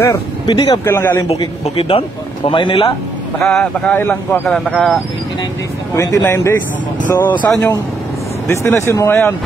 Sir, pidik up ka lang galing bukid doon? Pamaynila? Nakailang kuha ka na? 29 days na po. 29 days. So, saan yung destination mo ngayon?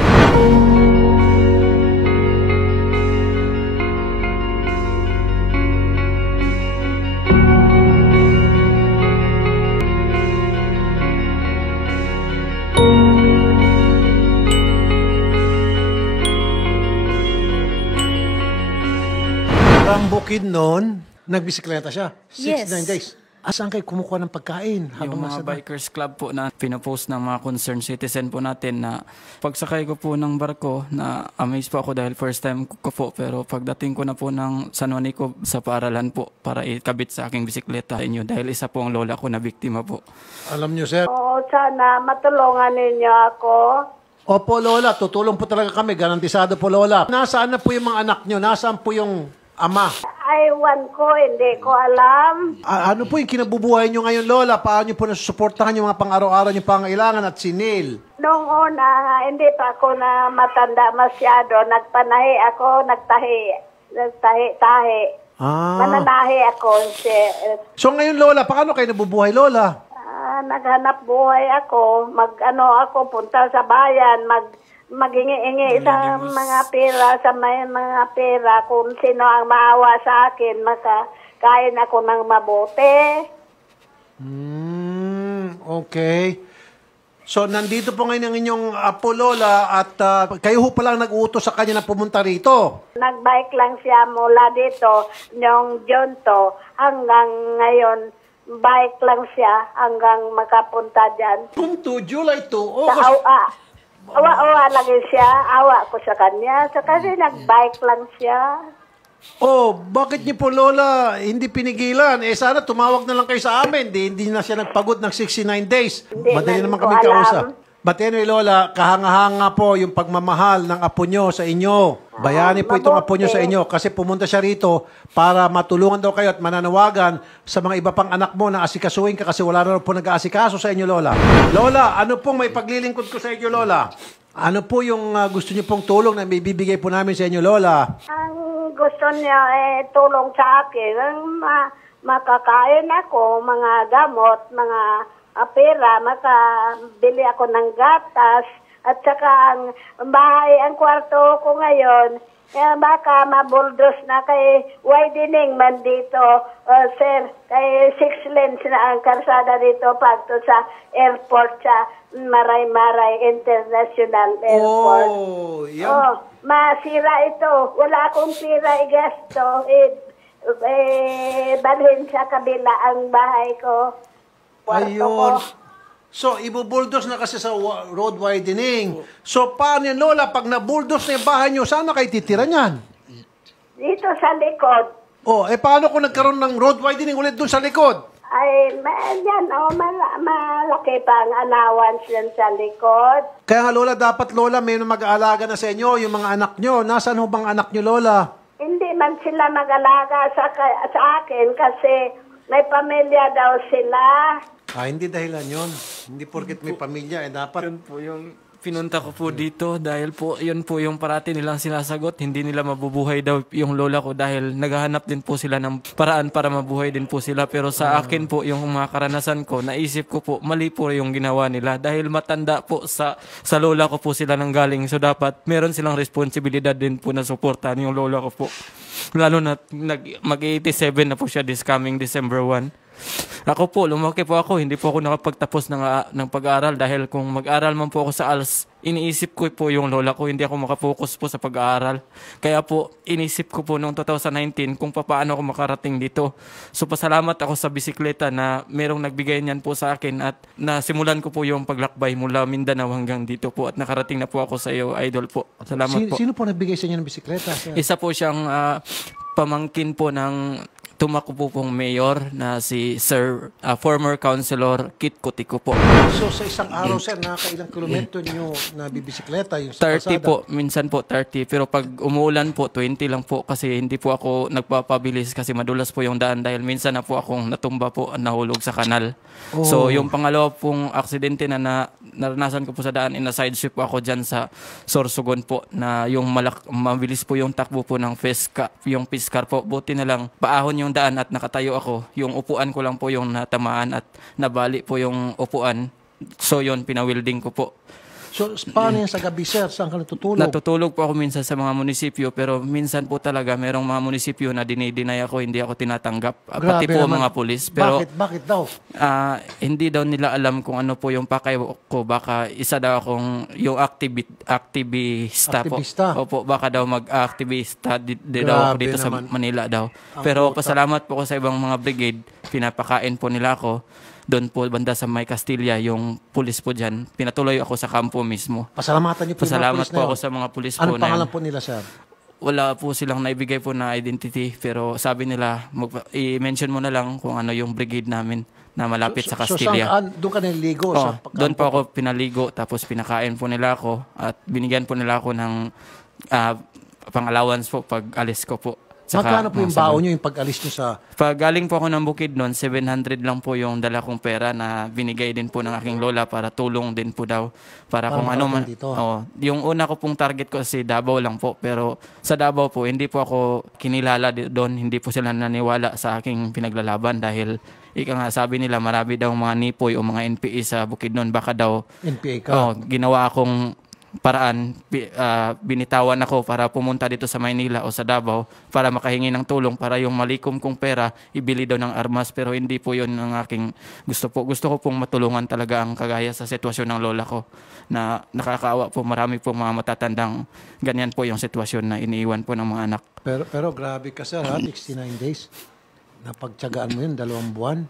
Ang bukid noon, nagbisikleta siya. 6-9 Yes. days. Saan kayo kumukuha ng pagkain? Yung mga bikers club po na pinopost ng mga concerned citizen po natin na pagsakay ko po ng barko na amaze po ako dahil first time ko po, pero pagdating ko na po ng San Juanico sa paaralan po para ikabit sa aking bisikleta inyo dahil isa po ang lola ko na biktima po. Alam niyo, sir? Oo, sana matulungan ninyo ako. Opo, Lola. Tutulong po talaga kami. Garantisado po, Lola. Nasaan na po yung mga anak niyo? Nasaan po yung ama? Aywan ko, hindi ko alam. Ano po yung kinabubuhay niyo ngayon, Lola? Paano niyo po nasusuportahan yung mga pang-araw-araw niyo pangailangan at sinil? Noong una, hindi pa ako na matanda masyado. Nagpanahi ako, nagtahi. Mananahi ako. So ngayon, Lola, paano kayo nabubuhay, Lola? Naghanap buhay ako. Ako, punta sa bayan, maghingi-ingi sa mga pera, sa may mga pera, kung sino ang maawa sa akin, makakain ako ng mabuti. Okay. So, nandito po ngayon ang inyong apo, Lola, at kayo ho palang nag-uutos sa kanya na pumunta rito. Nagbike lang siya mula dito, yung Junto, hanggang ngayon, bike lang siya hanggang makapunta dyan. July 2, Awa lagi siya. Awa ko sa kanya. Kasi nagbike lang siya. Bakit niyo po, Lola, hindi pinigilan? Sana tumawag na lang kayo sa amin. Hindi na siya nagpagod ng 69 days. Madali naman kami kausap. But anyway, Lola, kahanga-hanga po yung pagmamahal ng apo nyo sa inyo. Bayani po itong apo nyo sa inyo kasi pumunta siya rito para matulungan daw kayo at mananawagan sa mga iba pang anak mo na asikasuhin ka kasi wala na po nag-aasikaso sa inyo, Lola. Lola, ano pong may paglilingkod ko sa inyo, Lola? Ano po yung gusto niyo pong tulong na may bibigay po namin sa inyo, Lola? Ang gusto niya tulong sa akin. Makakain ako, mga gamot, mga pera, makabili ako ng gatas, at saka ang bahay, ang kwarto ko ngayon, baka mabuldos na kay widening man dito, sir, kay 6 lanes na ang karsada dito pagto sa airport, sa Maray-Maray International Airport. Masira ito. Wala akong pera igasto. Balhin sa kabila ang bahay ko. Ayun. So, ibubuldos na kasi sa road widening. So, paano yan, Lola? Pag nabuldos na yung bahay nyo, saan na kayo titira niyan? Dito sa likod. Paano kung nagkaroon ng road widening ulit dun sa likod? Malaki pa ang allowance yan sa likod. Kaya nga, Lola, dapat, Lola, may mag-aalaga na sa inyo, yung mga anak nyo. Nasaan ho bang anak nyo, Lola? Hindi man sila mag-alaga sa akin kasi may pamilya daw sila. Hindi dahilan yun. Hindi porket may pamilya, dapat. Yun po yung pinunta ko po dito dahil po yun po yung parati nilang sinasagot. Hindi nila mabubuhay daw yung lola ko dahil naghahanap din po sila ng paraan para mabuhay din po sila. Pero sa akin po yung mga karanasan ko, naisip ko po mali po yung ginawa nila dahil matanda po sa lola ko po sila nang galing. So dapat meron silang responsibilidad din po na suportahan yung lola ko po. Lalo na mag-87 na po siya this coming December 1. Ako po, lumaki po ako, hindi po ako nakapagtapos ng pag-aaral dahil kung mag-aaral man po ako sa ALS, iniisip ko po yung lola ko, hindi ako makapokus po sa pag-aaral. Kaya po, inisip ko po noong 2019 kung paano ako makarating dito. So, pasalamat ako sa bisikleta na merong nagbigay niyan po sa akin at nasimulan ko po yung paglakbay mula Mindanao hanggang dito po at nakarating na po ako sa iyo, Idol po. Salamat po. Sino po nagbigay sa inyo ng bisikleta, sir? Isa po siyang pamangkin po ng tumakbo po pong mayor na si Sir former Councilor Kit Cutico po. So sa isang araw, sir, nakakailang kilometro nyo na bibisikleta yung 30 kalsada? po, minsan po 30. Pero pag umuulan po, 20 lang po kasi hindi po ako nagpapabilis kasi madulas po yung daan dahil minsan na po akong natumba po, nahulog sa kanal. So yung pangalawa pong aksidente na naranasan ko po sa daan, ina-side sweep po ako dyan sa Sorsogon po na yung mabilis po yung takbo po ng yung Fiskar po. Buti na lang paahon yung daan at nakatayo ako. Yung upuan ko lang po yung natamaan at nabali po yung upuan. So yun, pinawilding ko po. So paano yan sa gabi, sir? Saan ka natutulog? Natutulog po ako minsan sa mga munisipyo pero minsan po talaga merong mga munisipyo na dinideny ako, hindi ako tinatanggap. Pati po naman. mga pulis. Pero Bakit daw? hindi daw nila alam kung ano po yung pakay ko. Baka isa daw akong yung aktivista po. Aktivista? Opo, baka daw mag-aktivista daw ako dito sa Manila daw. Pero pasalamat po ko sa ibang mga brigade. Pinapakain po nila ako. Doon po banda sa May Castilla, yung pulis po dyan. Pinatuloy ako sa kampo mismo. Pasalamatan niyo po Pasalamat yung mga pulis po na ako yun. sa mga pulis po Anong na pangalan yun. po nila, sir? Wala po silang naibigay po na identity pero sabi nila i-mention mo na lang kung ano yung brigade namin na malapit sa Castilla. So doon ka naliligo? sa Doon po ako pinaligo tapos pinakain po nila ako at binigyan po nila ako ng pang-allowance po pag alis ko po. Magkano po yung baon nyo yung pag-alis nyo sa... Pag galing po ako ng bukid noon, 700 lang po yung dala kong pera na binigay din po ng aking lola para tulong din po daw. Para kung ano man. Yung una ko pong target ko si Davao lang po. Pero sa Davao po, hindi po ako kinilala doon. Hindi po sila naniwala sa aking pinaglalaban dahil ika nga sabi nila marami daw mga nipoy o mga NPA sa bukid noon. Baka daw NPA ka? ginawa akong paraan, binitawan ako para pumunta dito sa Maynila o sa Davao para makahingi ng tulong para yung malikom kong pera ibili daw ng armas pero hindi po yun ang aking gusto po. Gusto ko pong matulungan talaga ang kagaya sa sitwasyon ng lola ko na nakakaawa po, marami po mga matatandang ganyan po yung sitwasyon na iniiwan po ng mga anak. Pero grabe ka, sir, 69 days. Napagtyagaan mo yun, 2 buwan.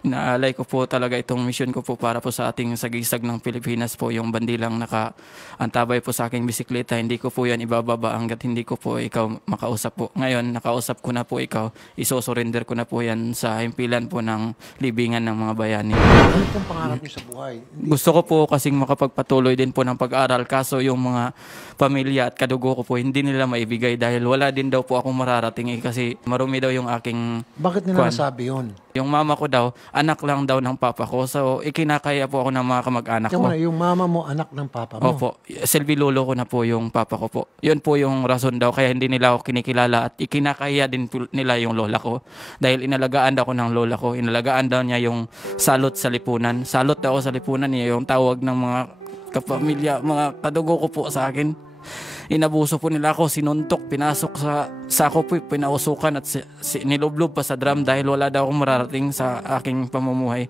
Naalay ko po talaga itong mission ko po para po sa ating sagisag ng Pilipinas po, yung bandilang nakaantabay po sa aking bisikleta. Hindi ko po yan ibababa hanggat hindi ko po ikaw makausap po. Ngayon, nakausap ko na po ikaw. Isosurrender ko na po yan sa himpilan po ng libingan ng mga bayani. Ano pong pangarap niyo sa buhay? Gusto ko po kasing makapagpatuloy din po ng pag-aral. Kaso yung mga pamilya at kadugo ko po, hindi nila maibigay dahil wala din daw po akong mararating kasi marumi daw yung aking... Bakit nila nasabi yun? Yung mama ko daw, anak lang daw ng papa ko. So, ikinakaya po ako ng mga kamag-anak ko. Yung mama mo, anak ng papa mo? Opo. Selvi lolo ko na po yung papa ko po. Yun po yung rason daw. Kaya hindi nila ako kinikilala at ikinakaya din nila yung lola ko. Dahil inalagaan daw ko ng lola ko. Inalagaan daw niya yung salot sa lipunan. Salot daw sa lipunan niya yung tawag ng mga kapamilya, mga kadugo ko po sa akin. Inabuso po nila ako, sinuntok, pinasok sa sako po, pinausukan at nilublob pa sa drum dahil wala daw akong mararating sa aking pamumuhay.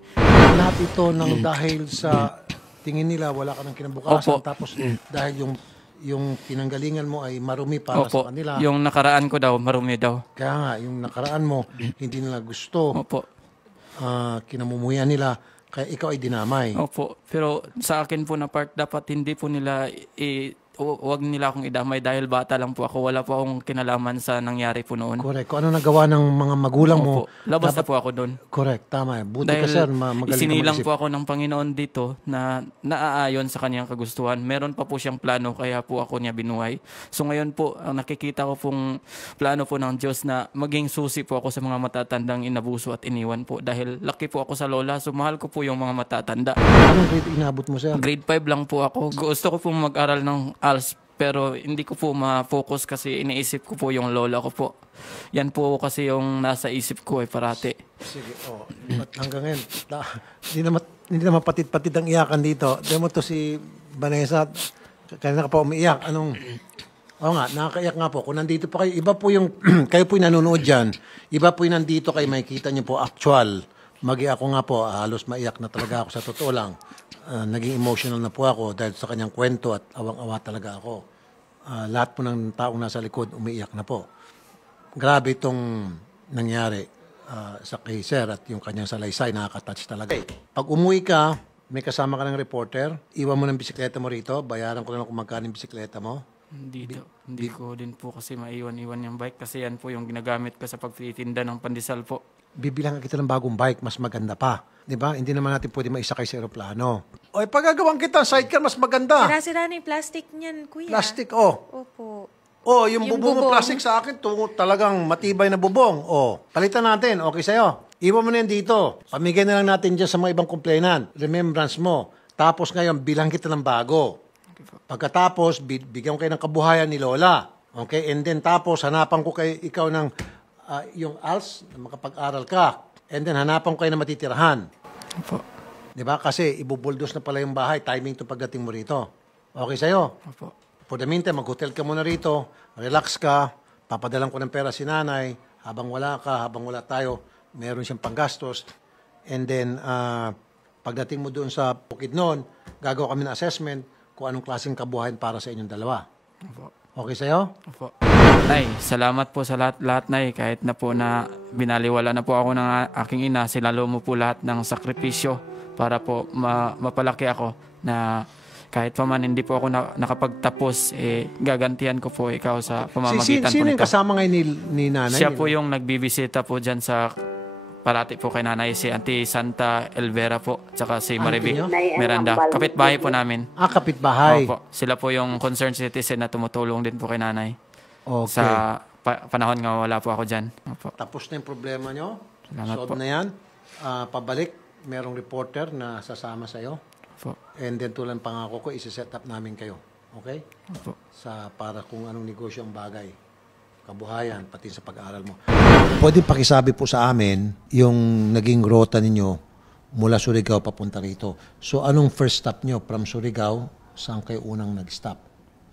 Lahat ito nang dahil sa tingin nila wala ka ng kinabukasan. Opo. Tapos dahil yung pinanggalingan mo ay marumi para Opo. sa kanila. Yung nakaraan ko daw, marumi daw. Kaya nga, yung nakaraan mo, hindi nila gusto. Opo. Kinamumuyan nila. Kaya ikaw ay dinamay. Opo. Pero sa akin po na part, dapat hindi po nila wag nila akong idamay dahil bata lang po ako. Wala po akong kinalaman sa nangyari po noon. Correct. Kung ano nagawa ng mga magulang mo. Opo. Labas na po ako doon. Correct. Tama. Buti Dahil ka, sir. Magaling ka isinilang mag-isip. po ako ng Panginoon dito na naaayon sa kanyang kagustuhan. Meron pa po siyang plano kaya po ako niya binuhay. So ngayon po, ang nakikita ko pong plano po ng Diyos na maging susi po ako sa mga matatandang inabuso at iniwan po. Dahil laki po ako sa lola, so mahal ko po yung mga matatanda. Anong grade inabot mo, sir? Grade 5 lang po ako. Gusto ko po mag-aral ng ALS pero hindi ko po ma-focus kasi iniisip ko po yung lola ko po. Yan po kasi yung nasa isip ko parati. Sige, But hanggang ngayon, hindi na mapatid-patid ang iyakan dito. Demo to si Vanessa, kanina ka pa umiiyak. Oo nga, nakakaiyak nga po. Kung nandito pa kayo, iba po yung, kayo po yung nanonood dyan, iba po yung nandito kayo, makikita niyo po actual. Ako nga po, halos maiyak na talaga ako sa totoo lang. Naging emotional na po ako dahil sa kanyang kwento at awang-awa talaga ako. Lahat po ng taong nasa likod umiiyak na po. Grabe itong nangyari sa kay Sir at yung kanyang salaysay, nakaka-touch talaga. Pag umuwi ka, may kasama ka ng reporter, iwan mo ng bisikleta mo rito, bayaran ko na lang kung magkano yung bisikleta mo. Hindi ko din po kasi maiwan-iwan yung bike kasi yan po yung ginagamit ko sa pagtitinda ng pandesal po. Bibilangan kita ng bagong bike, mas maganda pa. Di ba? Hindi naman natin pwede maisakay sa aeroplano. O, pagagawang kita, sidecar, mas maganda. Sira-sira na yung plastic niyan, kuya. Plastic, oh. Opo. Oh, yung bubong mo plastic sa akin, talagang matibay na bubong. Oh, palitan natin. Okay sa'yo. Iwan mo na yan dito. Pamigay na lang natin dyan sa mga ibang complainant. Remembrance mo. Tapos ngayon, bilang kita ng bago. Pagkatapos, bigyan ko kayo ng kabuhayan ni Lola. Okay? And then tapos, hanapan ko kayo ikaw ng yung ALS na makapag-aral ka. And then hanapan ko kayo na matitirahan. Opo. Diba? Kasi ibubuldos na pala yung bahay. Timing to pagdating mo rito. Okay sa'yo? Opo. For the meantime, mag-hotel ka muna rito. Relax ka. Papadalan ko ng pera si nanay. Habang wala tayo, meron siyang panggastos. And then, pagdating mo doon sa Bukidnon, gagawa kami ng assessment kung anong klaseng kabuhayan para sa inyong dalawa. Opo. Okay sa'yo? Opo. Nay, salamat po sa lahat, Nay. Kahit na po na binaliwala na po ako ng aking ina, sinalo mo po lahat ng sakripisyo para po mapalaki ako na kahit pa man hindi po ako nakapagtapos, gagantihan ko po ikaw sa pamamagitan po Sino nito. yung kasama ngayon ni nanay? Siya po yung nagbibisita po dyan sa parati po kay nanay, si Auntie Santa Elvera po, tsaka si Marivic Miranda. Kapitbahay po namin. Kapitbahay. Opo. Sila po yung concerned citizen na tumutulong din po kay nanay. Okay. Sa panahon nga wala po ako dyan. Opo. Tapos na yung problema nyo. Salamat Solve po. na yan. Pabalik, merong reporter na sasama sa'yo. Opo. And then tulang pangako ko, isi-set up namin kayo. Okay? Opo. Para kung anong negosyo ang bagay. Kabuhayan, pati sa pag-aaral mo. Pwede pakisabi po sa amin yung naging rota ninyo mula Surigao papunta rito. So, anong first stop nyo from Surigao? Saan kayo unang nag-stop?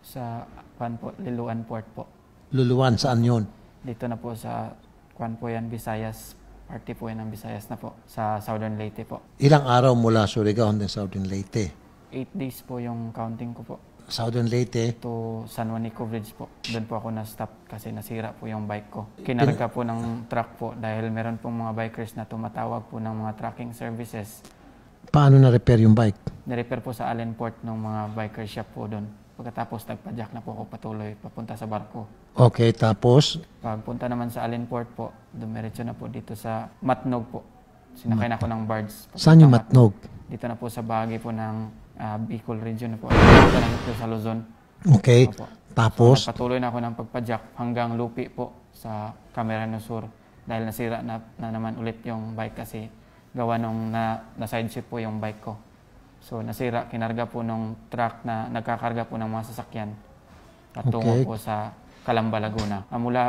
Sa Liluan Port po. Luluan, saan yun? Dito na po sa po yan, Visayas. Party po yan ng Visayas na po. Sa Southern Leyte po. Ilang araw mula Surigao hanggang Southern Leyte? 8 days po yung counting ko po. Southern Leyte? To San Juanico Bridge po. Doon po ako na-stop kasi nasira po yung bike ko. Kinarga po ng truck po dahil meron pong mga bikers na tumatawag po ng mga tracking services. Paano na-repair yung bike? Na-repair po sa Allenport ng mga biker shop po doon. Pagkatapos nagpa-jack na po ako patuloy papunta sa barko. Okay, tapos? Pagpunta naman sa Allenport po, dumiretso na po dito sa Matnog po. Sinakay na ako ng barge. Saan yung Matnog? Dito na po sa bahagi po ng Bicol region na po. Dito na po sa Luzon. Okay, Opo. tapos? So, patuloy na ako ng pagpa-jack hanggang Lupi po sa Camerano Sur. Dahil nasira na naman ulit yung bike kasi gawa nung na-side shift po yung bike ko. So nasira, kinarga po nung truck na nagkakarga po ng mga sasakyan patungo po sa Calamba, Laguna. Mula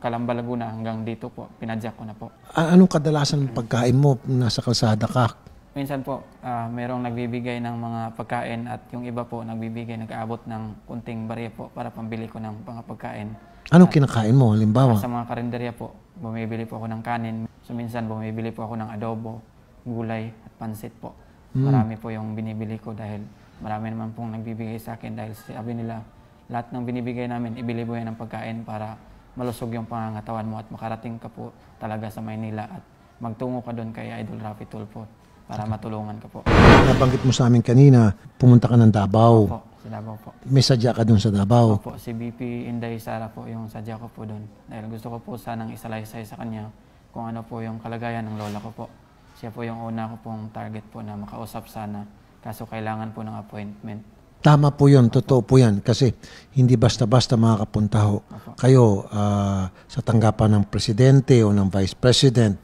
Calamba, Laguna hanggang dito po, pinadyak ko na po. Anong kadalasan ng pagkain mo nasa kalsada ka? Minsan po, merong nagbibigay ng mga pagkain at yung iba po nagbibigay, nag-aabot ng kunting barya po para pambili ko ng mga pagkain. Anong kinakain mo, halimbawa? Sa mga karinderya po, bumibili po ako ng kanin. So minsan bumibili po ako ng adobo, gulay at pansit po. Marami po yung binibili ko dahil marami naman pong nagbibigay sa akin dahil sabi nila, lahat ng binibigay namin, ibili mo yan ng pagkain para malusog yung pangangatawan mo at makarating ka po talaga sa Maynila at magtungo ka doon kay Idol Rafi Tulfo para matulungan ka po. Nabanggit mo sa amin kanina, pumunta ka ng Davao. Opo, sa Davao po. May sadya ka doon sa Davao. Opo, si BP Inday Sara po yung sadya ko po doon. Dahil gusto ko po sanang isalaysay sa kanya kung ano po yung kalagayan ng lola ko po. Siya po yung una ko pong target po na makausap sana. Kaso kailangan po ng appointment. Tama po yun, totoo po yan. Kasi hindi basta-basta makakapunta ho. Kayo sa tanggapan ng presidente o ng vice president,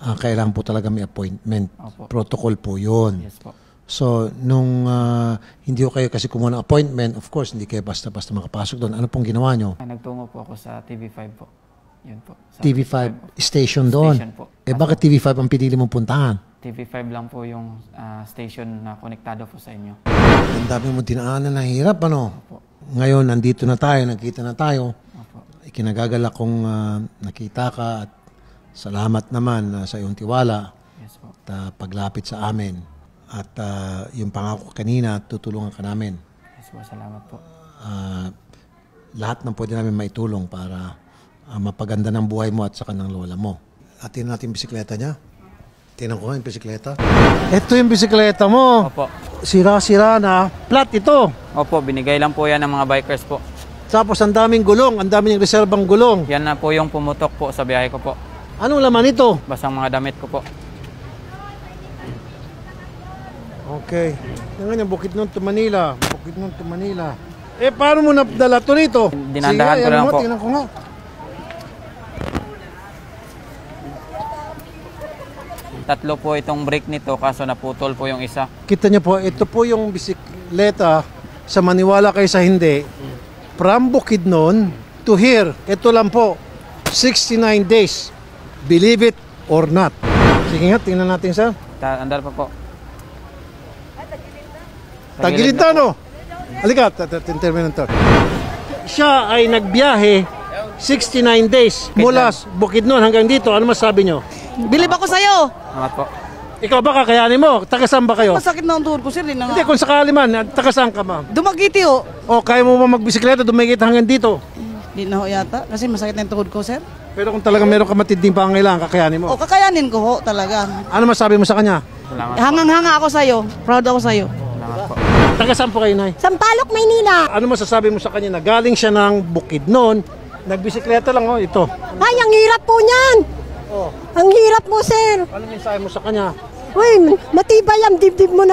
kailangan po talaga may appointment. Opo. Protocol po yun. Yes po. So, nung hindi ko kayo kasi kumuha ng appointment, of course, hindi kayo basta-basta makapasok doon. Ano pong ginawa nyo? Nagtungo po ako sa TV5 po. Yun po. Sa TV5 station doon. Station po. Bakit TV5 ang pinili mong puntahan? TV5 lang po yung station na konektado po sa inyo. Ang dami mo dinaanan na hirap, ano? Opo. Ngayon, nandito na tayo, nakita na tayo. Opo. Ikinagagala kong nakita ka at salamat naman sa iyong tiwala Yes po. at paglapit sa amin. At yung pangako kanina, tutulungan ka namin. Yes po, salamat po. Lahat ng pwede namin maitulong para mapaganda ng buhay mo at saka ng lola mo. Atin natin yung bisikleta niya. Tingnan ko nga yung bisikleta. Ito yung bisikleta mo. Opo. Sira-sira na. Flat ito. Opo, binigay lang po yan ng mga bikers po. Tapos ang daming gulong, ang daming reserbang gulong. Yan na po yung pumutok po sa biyahe ko po. Anong laman ito? Basang mga damit ko po. Okay. Yan yung Bukidnon to Manila. Bukidnon to Manila. Eh, paano mo nadala ito rito? Dinandahan ko lang po. Tingnan ko nga. Tatlo po itong brake nito kaso naputol po yung isa. Kita niyo po, ito po yung bisikleta sa maniwala kayo sa hindi. From Bukidnon to here. Ito lang po. 69 days. Believe it or not. Sige nga, tingnan natin sir. Andar pa po. Tagilid na, no? Halika, terminator. Siya ay nagbiyahe 69 days mula Bukidnon hanggang dito. Ano masabi nyo? Bilib ako sa'yo. Salamat po. Ikaw ba kakayanin mo? Taga saan ba kayo? Masakit na ang tuhod ko, sir. Hindi, kung sakali man, taga saan ka ba? Dumagiti, ho. O, kaya mo ba magbisikleta, dumigit hanggang dito? Di na ho yata. Kasi masakit na yung tuhod ko, sir. Pero kung talagang meron ka matinding pangailangan, kakayanin mo. O, kakayanin ko, ho, talaga. Ano masabi mo sa kanya? Salamat. Hangang-hanga ako sa'yo. Proud ako sa'yo. Salamat po. Taga saan po kayo, Nay? Sampaloc, Maynila. Ano masasabi mo sa kanya na galing siya ng Bukidnon, nagbisikleta lang, oh, ito. Ay, ang hirap po niyan. Oh, Ang hirap po, sir. ano mensahe mo sa kanya? Uy, matibay ang dibdib mo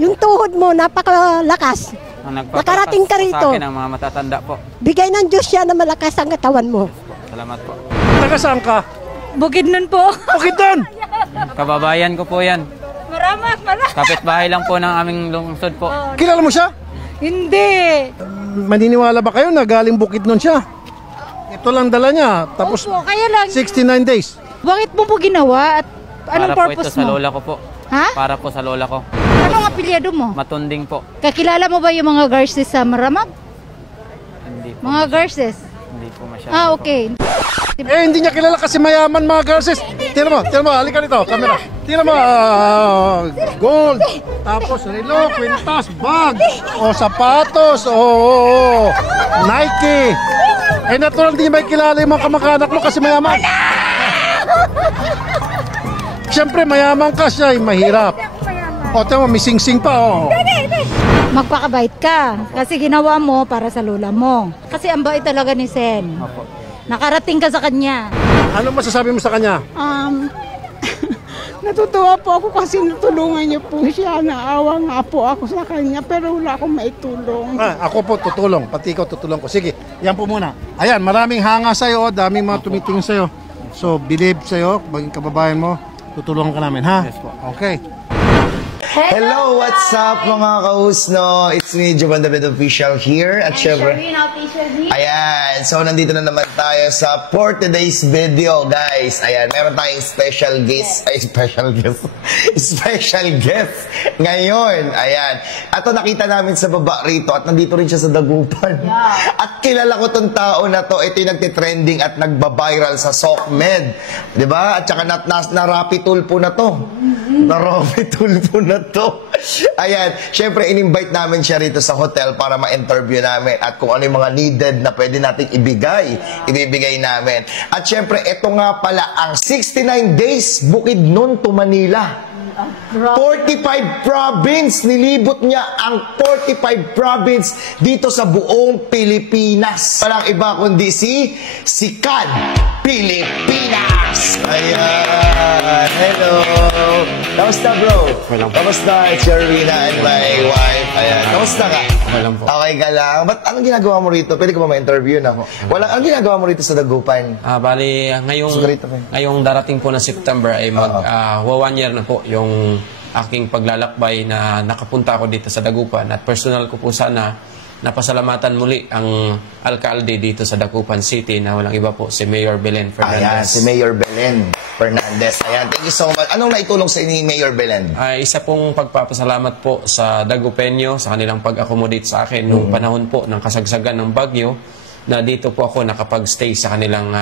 yung tuhod mo, napakalakas. Ang Nakarating ka nagpapalakas rito. sa akin ang mga matatanda po. Bigay ng Diyos yan na malakas ang katawan mo. Salamat po. Taga saan ka? Bukidnon po. Bukidnon! Kababayan ko po yan. Maramak. Kapitbahay lang po ng aming lungsod po. Kilala mo siya? Hindi. Maniniwala ba kayo na galing Bukidnon siya? Ito lang dala niya, tapos Opo, kaya lang. 69 days. Bakit mo po ginawa at anong Para po ito purpose sa mo? lola ko po. Ha? Para po sa lola ko. Anong apelyado mo? Matunding po. Kakilala mo ba yung mga Garces sa Maramak? Hindi po. Mga Garces? Hindi po masyado. Ah, okay. Eh, hindi niya kilala kasi mayaman mga girls. Tingnan mo, halika dito, camera. Tingnan mo, gold, tapos relo, kwintas, bag, o sapatos, o Nike. Eh, natural hindi may kilala yung mga kamag-anak mo kasi mayaman. Siyempre, mayaman ka siya, mahirap. O, tingnan mo, may sing-sing pa, o. Magpakabait ka kasi ginawa mo para sa lola mo. Kasi ang bait talaga ni Sen. Opo. Nakarating ka sa kanya. Ano masasabi mo sa kanya? Natutuwa po ako kasi natulungan niyo po siya. Naawa nga po ako sa kanya pero wala akong maitulong. Ako po tutulong, pati ikaw tutulong ko. Sige, yan po muna. Ayan, maraming hanga sa'yo, daming mga tumitingin sa'yo. So, believe sa'yo, maging kababayan mo, tutulungan ka namin, ha? Yes po. Okay. Hello, what's up mga kausno? It's me, Jovan David Official here. At syempre, ayan, so nandito na naman tayo sa for today's video, guys. Ayan, meron tayong special guest. Special guest ngayon. Ayan. At nakita namin sa baba rito at nandito rin siya sa Dagupan. At kilala ko tong tao na to. Ito yung nagtitrending at nagbabiral sa SOCMED. Diba? At saka na Rappi Tulpo na to. Na Rappi Tulpo na to. Ayan, syempre in-invite namin siya rito sa hotel para ma-interview namin at kung ano yung mga needed na pwede nating ibibigay namin. At syempre, ito nga pala ang 69 days Bukidnon to Manila. 45 province, nilibot niya ang 45 province dito sa buong Pilipinas. Walang iba kundi si Sikat Pilipinas. Ayan, hello. Kamusta bro? Kamusta? It's your Rina and my wife. Ayan, kamusta ka? Okay lang po. Okay ka lang? Ba't anong ginagawa mo rito? Pwede ko ba ma-interview na? Anong ginagawa mo rito sa Dagupan? Bali, ngayong darating po na September ay 1 year na po yung aking paglalakbay na nakapunta ako dito sa Dagupan at personal ko po sana napasalamatan muli ang alkalde dito sa Dagupan City na walang iba po si Mayor Belen Ayan, Fernandez. si Mayor Belen Fernandez. Ayan, thank you so much. Anong naitulong sa inyo ni Mayor Belen? Isa pong pagpapasalamat po sa Dagupeño sa kanilang pag-accommodate sa akin nung panahon po ng kasagsagan ng bagyo na dito po ako nakapag-stay sa kanilang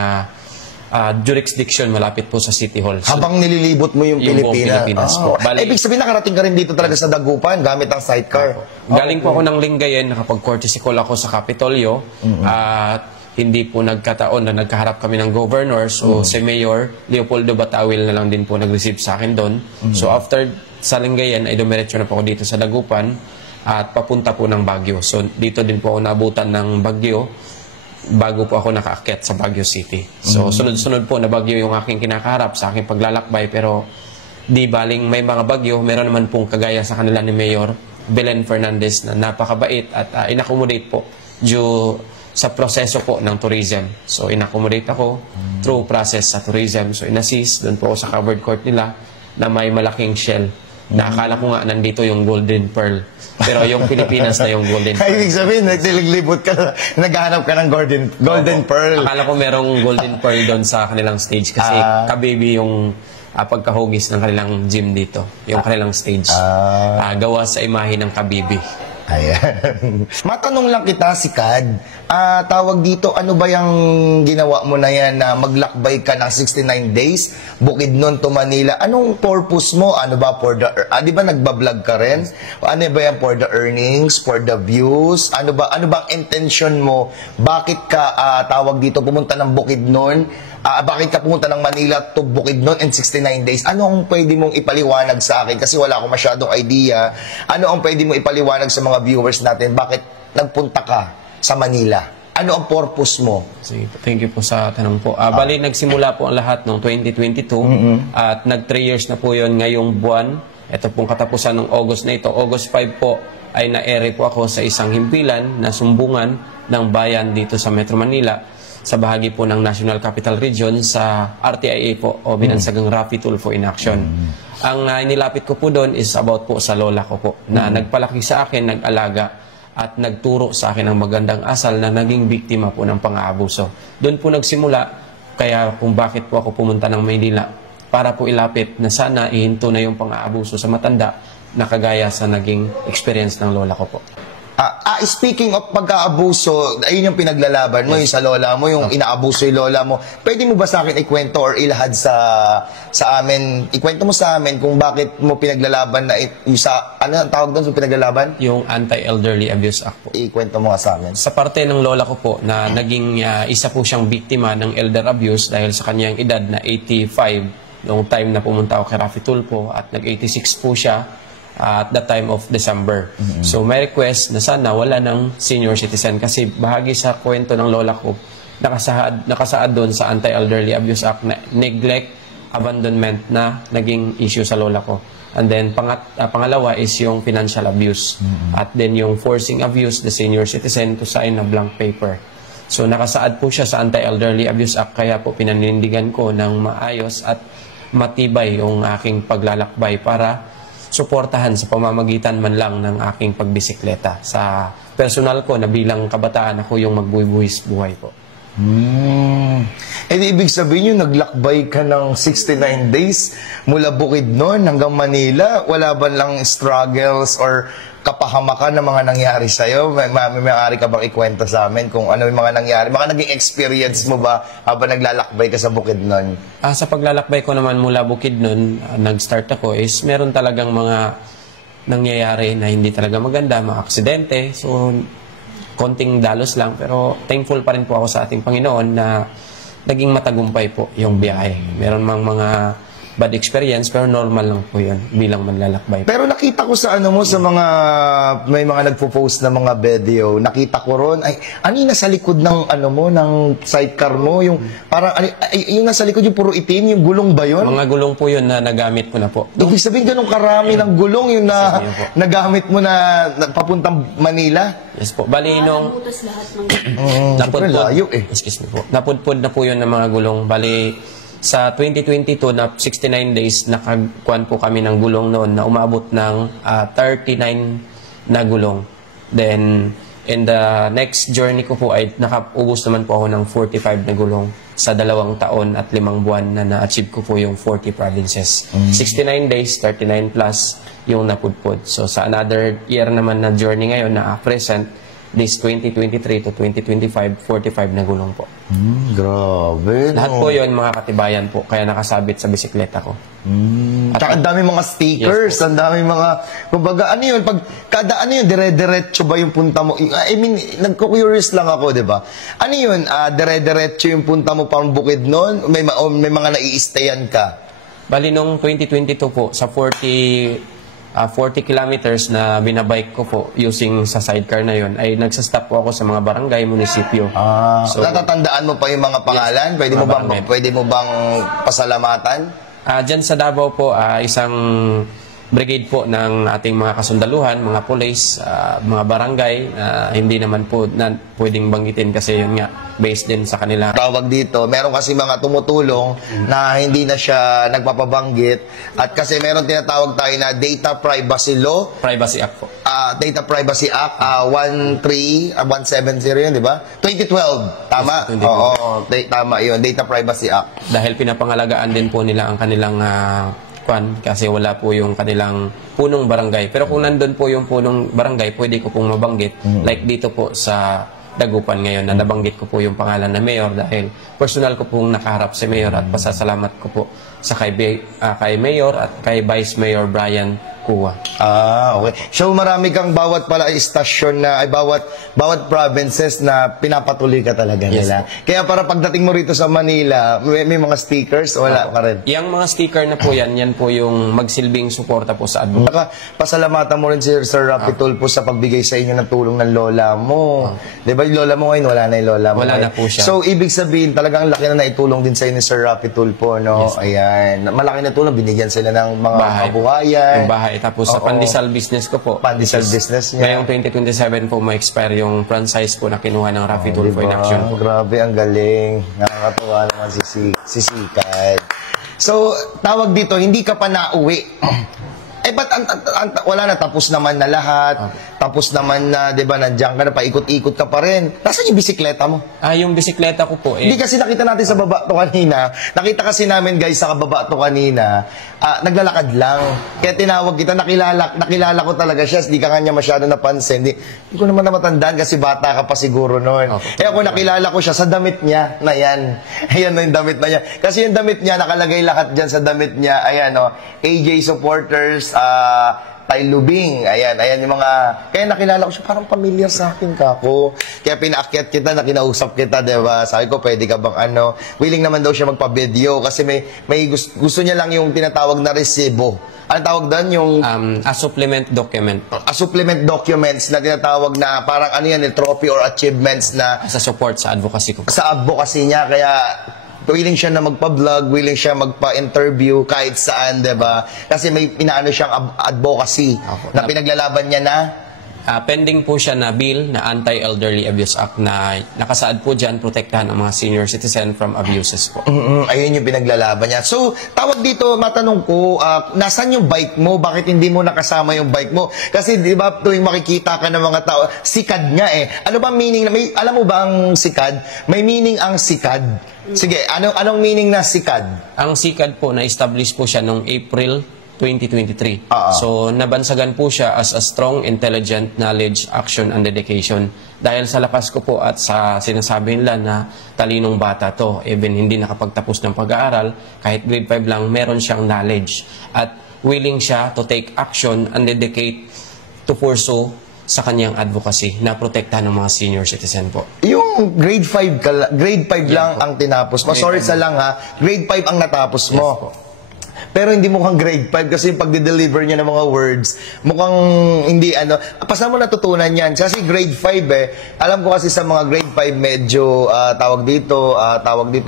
jurisdiction malapit po sa City Hall. So, Habang nililibot mo yung buong Pilipinas. po. Bali, Ibig sabihin nakarating ka rin dito talaga sa Dagupan gamit ang sidecar. galing po ako ng Lingayen, nakapag-courtesy call ako sa Kapitolyo at hindi po nagkataon na nagkaharap kami ng governor. So si Mayor Leopoldo Batawil na lang din po nag-receive sa akin doon. So after sa Lingayen ay dumiretso na po ako dito sa Dagupan. at papunta po ng Baguio. So dito din po ako naabutan ng Baguio bago po ako nakaakyat sa Baguio City. So sunod-sunod po na Baguio yung aking kinakaharap sa aking paglalakbay, pero di baling may mga bagyo, meron naman pong kagaya sa kanila ni Mayor Belen Fernandez na napakabait at in-accommodate po due sa proseso po ng tourism. So in-accommodate ako through process sa tourism. So in-assist doon po ako sa covered court nila na may malaking shell. Nakakala ko nga nandito yung golden pearl. Pero yung Pilipinas na yung golden pearl. Ibig sabihin, nagtiliglibot ka, naghahanap ka ng golden pearl. Akala ko merong golden pearl doon sa kanilang stage kasi kababy yung pagkahugis ng kanilang gym dito. Yung kanilang stage. Gawa sa imahe ng kabibi. Ayan. Matanong lang kita, si Kad. Tawag dito, ano ba yung ginawa mo na yan na maglakbay ka ng 69 days, Bukidnon to Manila? Anong purpose mo? Ano ba for the... di ba nagbablog ka rin? Ano ba yan for the earnings, for the views? Ano bang intention mo? Bakit ka tawag dito pumunta ng Bukidnon? Bakit ka pumunta ng Manila to Bukidnon in 69 days? Ano ang pwede mong ipaliwanag sa akin? Kasi wala akong masyadong idea. Ano ang pwede mong ipaliwanag sa mga viewers natin? Bakit nagpunta ka sa Manila? Ano ang purpose mo? Sige, thank you po sa tanong po. Bali, nagsimula po ang lahat noong 2022 at nag 3 years na po yon ngayong buwan. Ito pong katapusan ng August na ito. August 5 po ay na-ere po ako sa isang himpilan na sumbungan ng bayan dito sa Metro Manila sa bahagi po ng National Capital Region sa RTIA po o binansagang Rafi Tulfo in Action. Ang inilapit ko po doon is about po sa lola ko po na nagpalaki sa akin, nag-alaga at nagturo sa akin ng magandang asal na naging biktima po ng pang-aabuso. Doon po nagsimula kaya kung bakit po ako pumunta ng Maynila para po ilapit na sana ihinto na yung pang-aabuso sa matanda na kagaya sa naging experience ng lola ko po. Speaking of pagka-abuso, ayun yung pinaglalaban mo, yung sa lola mo, yung inaabuso yung lola mo. Pwede mo ba sa akin ikwento or ilahad sa amin, ikwento mo sa amin kung bakit mo pinaglalaban na yung sa, ano ang tawag doon sa pinaglalaban? Yung Anti-Elderly Abuse Act po. Ikwento mo nga sa amin. Sa parte ng lola ko po na naging isa po siyang biktima ng elder abuse dahil sa kanyang edad na 85 noong time na pumunta ako kay Rafi Tulfo at nag-86 po siya at the time of December. So may request na sana wala ng senior citizen kasi bahagi sa kwento ng lola ko nakasaad doon sa Anti-Elderly Abuse Act na neglect, abandonment na naging issue sa lola ko. And then pangalawa is yung financial abuse. At then yung forcing abuse the senior citizen to sign a blank paper. So nakasaad po siya sa Anti-Elderly Abuse Act kaya po pinanindigan ko ng maayos at matibay yung aking paglalakbay para suportahan sa pamamagitan man lang ng aking pagbisikleta. Sa personal ko na bilang kabataan ako yung magbubuhis buhay po. Ibig sabihin yung naglakbay ka ng 69 days mula Bukidnon hanggang Manila, wala ba lang struggles or kapahamakan na mga nangyari sa'yo? May maaari ka bang ikwento sa amin kung ano yung mga nangyari? Baka naging experience mo ba habang naglalakbay ka sa Bukidnon? Sa paglalakbay ko naman mula Bukidnon, nag-start ako is meron talagang mga nangyayari na hindi talaga maganda, mga aksidente. So, konting dalos lang. Pero thankful pa rin po ako sa ating Panginoon na naging matagumpay po yung biyahe. Meron mang mga bad experience, pero normal lang po yun bilang manlalakbay. Pero nakita ko sa ano mo, sa mga, may mga nagpo-post na mga video, nakita ko ron, ay, ano yung nasa likod ng, ano mo, ng sidecar mo, yung, parang, yung nasa likod yung puro itim, yung gulong ba yun? Mga gulong po yun na nagamit ko na po. Ibig sabihin ganun karami ng gulong yung na, nagamit mo na papuntang Manila? Yes po. Bali nung napudpud na po yun ng mga gulong. Bali sa 2022 na 69 days nakakuan po kami ng gulong noon na umabot ng 39 na gulong. Then in the next journey ko po ay nakaubos naman po ako ng 45 na gulong sa 2 taon at 5 buwan na na-achieve ko po yung 40 provinces. 69 days, 39 plus yung napudpud. So sa another year naman na journey ngayon na present, this 2023 to 2025, 45 na gulong po. Grabe. Lahat po yun, mga katibayan po. Kaya nakasabit sa bisikleta ko. Tsaka ang dami mga stickers, ang dami mga, kumbaga, ano yun, pag, kada ano yun, dire-diretso ba yung punta mo? I mean, nagko-curious lang ako, di ba? Ano yun, dire-diretso yung punta mo pang Bukidnon? May mga nai-stayan ka? Bali, nung 2022 po, sa 40 40 kilometers na binabike ko po using sa sidecar na yon ay nagsastop po ako sa mga barangay, munisipyo. So, natatandaan mo pa yung mga pangalan? Pwede mo bang pasalamatan? Diyan sa Davao po, isang brigade po ng ating mga kasundaluhan, mga police, mga barangay, hindi naman po na pwedeng banggitin kasi yun nga, based din sa kanila. Tawag dito, meron kasi mga tumutulong na hindi na siya nagpapabanggit at kasi meron tinatawag tayo na Data Privacy Law. Privacy Act po. Data Privacy Act 17170 yun, di ba? 2012, tama? Oo, tama yun, Data Privacy Act. Dahil pinapangalagaan din po nila ang kanilang kasi wala po yung kanilang punong barangay. Pero kung nandun po yung punong barangay, pwede ko pong mabanggit. Like dito po sa Dagupan ngayon, na nabanggit ko po yung pangalan na Mayor dahil personal ko pong nakaharap si Mayor at pasasalamat ko po sa kay Mayor at kay Vice Mayor Brian Cua. Okay. So marami kang bawat pala istasyon na ay bawat provinces na pinapatuloy ka talaga nila. Kaya para pagdating mo rito sa Manila, may mga stickers o wala ka rin? Yung mga sticker na po yan po yung magsilbing suporta po sa advocacy. Pasalamatan mo rin si Sir Rapi Tulfo sa pagbigay sa inyo ng tulong ng lola mo. Di ba yung lola mo ngayon, wala na yung lola mo? Wala na po siya. So ibig sabihin, talagang laki na naitulong din sa inyo ni Sir Rapi Tulfo, no? Yes, ayan. Malaki na tulong, binigyan sila ng mga kabuhayan. Yung bahay. Tapos sa pandesal business ko po. Pandesal business niya. Ngayong 2027 po ma-expire yung franchise po na kinuha ng Rapi Tulfo in Action po. Grabe, ang galing. Nakakatuwa naman si Sikad. So, tawag dito, hindi ka pa nauwi. Ba't wala na, tapos naman na lahat. Tapos naman na, di ba, nandiyan ka na, paikot-ikot ka pa rin. Nasaan yung bisikleta mo? Yung bisikleta ko po. Hindi kasi nakita natin sa baba to kanina. Nakita kasi namin, guys, sa kababa to kanina. Naglalakad lang. Kaya tinawag kita, nakilala ko talaga siya. Hindi ka nga niya masyado napansin. Hindi ko naman na matandaan kasi bata ka pa siguro noon. Kaya ako nakilala ko siya sa damit niya na yan. Ayan na yung damit na niya. Kasi yung damit niya, nakalagay lahat dyan sa damit niya. Ayan, AJ supporters, Tay Lubing, ayan yung mga, kaya nakilala ko siya, parang familiar sa akin ka ako. Kaya pinaakyat kita, nakinausap kita, diba? Sabi ko, pwede ka bang willing naman daw siya magpa-video kasi may gusto niya lang yung tinatawag na resibo. Ano tawag doon? Yung a supplement document. A supplement documents na tinatawag na parang trophy or achievements na sa support sa advocacy ko. Sa advocacy niya, kaya willing siya na magpa-vlog, willing siya magpa-interview kahit saan, diba? Kasi may pinaano siyang advocacy na pinaglalaban niya na pending po siya na bill na Anti-Elderly Abuse Act na nakasaad po dyan, protektahan ang mga senior citizen from abuses po. Ayun yung pinaglalaban niya. So, tawag dito, matanong ko, nasan yung bike mo? Bakit hindi mo nakasama yung bike mo? Kasi di ba tuwing makikita ka ng mga tao, sikad nga eh. Ano ba meaning? Alam mo ba ang sikad? May meaning ang sikad. Sige, anong meaning na sikad? Ang sikad po, na-establish po siya noong April 2023. So, nabansagan po siya as a strong, intelligent, knowledge, action, and dedication. Dahil sa lakas ko po at sa sinasabi nila na talinong bata to, even hindi nakapagtapos ng pag-aaral, kahit grade 5 lang, meron siyang knowledge. At willing siya to take action and dedicate to pursue sa kanyang advocacy na protektahan ng mga senior citizen po. Yung grade 5 lang ang tinapos mo. Sorry sa lang ha, grade 5 ang natapos mo. Yes po. Pero hindi mukhang grade 5 kasi yung pagde-deliver niya ng mga words, mukhang hindi saan mo natutunan yan? Kasi grade 5 alam ko kasi sa mga grade 5 medyo tawag dito,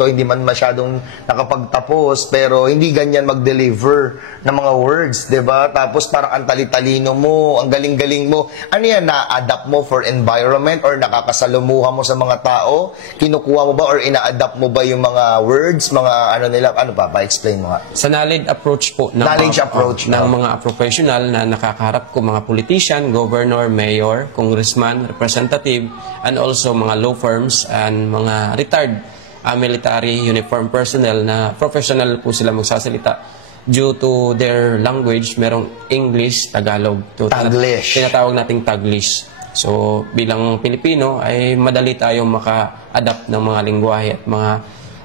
hindi man masyadong nakapagtapos, pero hindi ganyan mag-deliver ng mga words, 'di ba? Tapos parang ang tali-talino mo, ang galing-galing mo. Ano yan, na-adapt mo for environment or nakakasalumuha mo sa mga tao? Kinukuha mo ba or ina-adapt mo ba yung mga words, mga nila, pa-explain mo nga. Sa knowledge approach po ng mga professional na nakakaharap ko, mga politician, governor, mayor, congressman, representative, and also mga law firms and mga retired military uniform personnel na professional po sila magsasalita. Due to their language, merong English, Tagalog. Taglish. Tinatawag nating Taglish. So, bilang Pilipino, ay madali tayong maka-adapt ng mga lingwahe at mga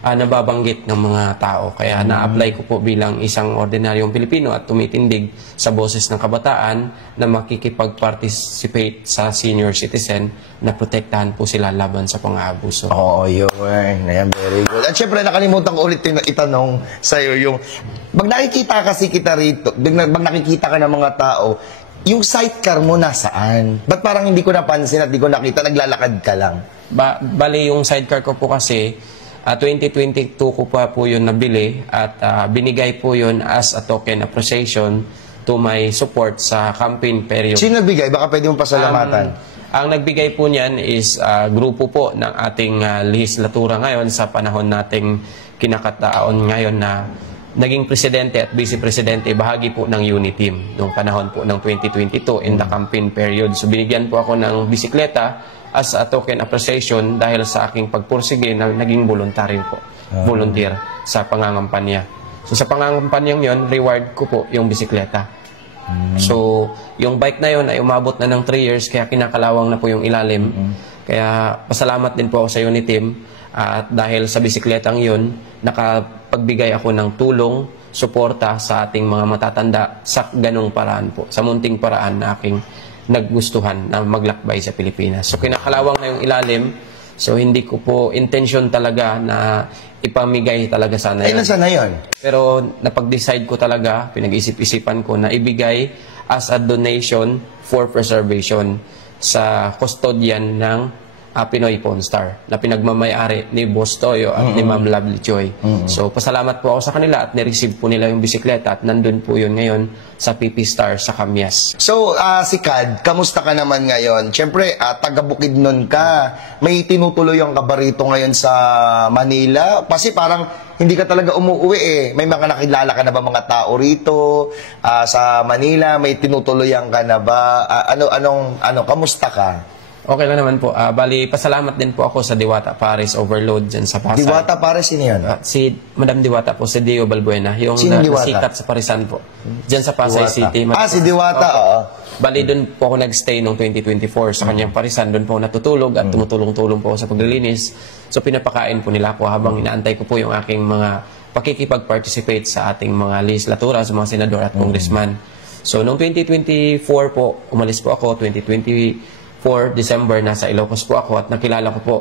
nababanggit ng mga tao. Kaya na-apply ko po bilang isang ordinaryong Pilipino at tumitindig sa boses ng kabataan na makikipag-participate sa senior citizen na protektahan po sila laban sa pang-aabuso. Oo, yun. Ayan, very good. At syempre, nakalimutan ko ulit yung itanong sa'yo yung, pag nakikita kasi kita rito, pag nakikita ka ng mga tao, yung sidecar mo nasaan? Ba't parang hindi ko napansin at hindi ko nakita, naglalakad ka lang? Bali, yung sidecar ko po kasi, 2022 ko pa po yun nabili at binigay po yun as a token appreciation to my support sa campaign period. Sino nagbigay? Baka pwede mong pasalamatan. Ang nagbigay po niyan is grupo po ng ating legislatura ngayon sa panahon nating kinakataon ngayon na naging presidente at vice-presidente, bahagi po ng unit team noong panahon po ng 2022 in the campaign period. So binigyan po ako ng bisikleta as a token appreciation dahil sa aking pagpursige na naging volunteer po. Volunteer sa pangangampanya. So sa pangangampanyang yon, reward ko po yung bisikleta. So yung bike na yon ay umabot na ng 3 years kaya kinakalawang na po yung ilalim. Kaya pasalamat din po ako sa unit team at dahil sa bisikletang yon, nakapagbigay ako ng tulong, suporta sa ating mga matatanda sa ganong paraan po. Sa munting paraan na aking naggustuhan na maglakbay sa Pilipinas. So kinakalawang na yung ilalim. So hindi ko po intention talaga na ipamigay talaga sana yun. Ay, nasaan na yun? Pero napag-decide ko talaga, pinag-isip-isipan ko na ibigay as a donation for preservation sa custodian ng Pinoy Pawn Star na pinagmamayari ni Boss Toyo at ni Ma'am Lovely Joy. So pasalamat po ako sa kanila at nireceive po nila yung bisikleta at nandun po yun ngayon sa PP Star sa Kamyas. So, si Kad, kamusta ka naman ngayon? Siyempre, taga Bukidnon ka. May tinutuloy ang kabarito ngayon sa Manila? Kasi parang hindi ka talaga umuwi eh. May mga nakilala ka na ba mga tao rito sa Manila? May tinutuloy ka na ba? Kamusta ka? Okay lang naman po. Bali, pasalamat din po ako sa Diwata Paris Overload dyan sa Pasay. Diwata Paris, sino yun? Si Madam Diwata po, si Dio Balbuena. Yung nasikat sa Parisan po. Dyan sa Pasay Diwata City. Si Diwata, oo. Bali, doon po ako nag-stay noong 2024 sa kanyang Parisan. Doon po ako natutulog at tumutulong-tulong po ako sa paglilinis. So, pinapakain po nila ako habang inaantay ko po yung aking mga pakikipag-participate sa ating mga legislatura, sa mga senador at congressman. So, noong 2024 po, umalis po ako, 2024 December, nasa Ilocos po ako at nakilala ko po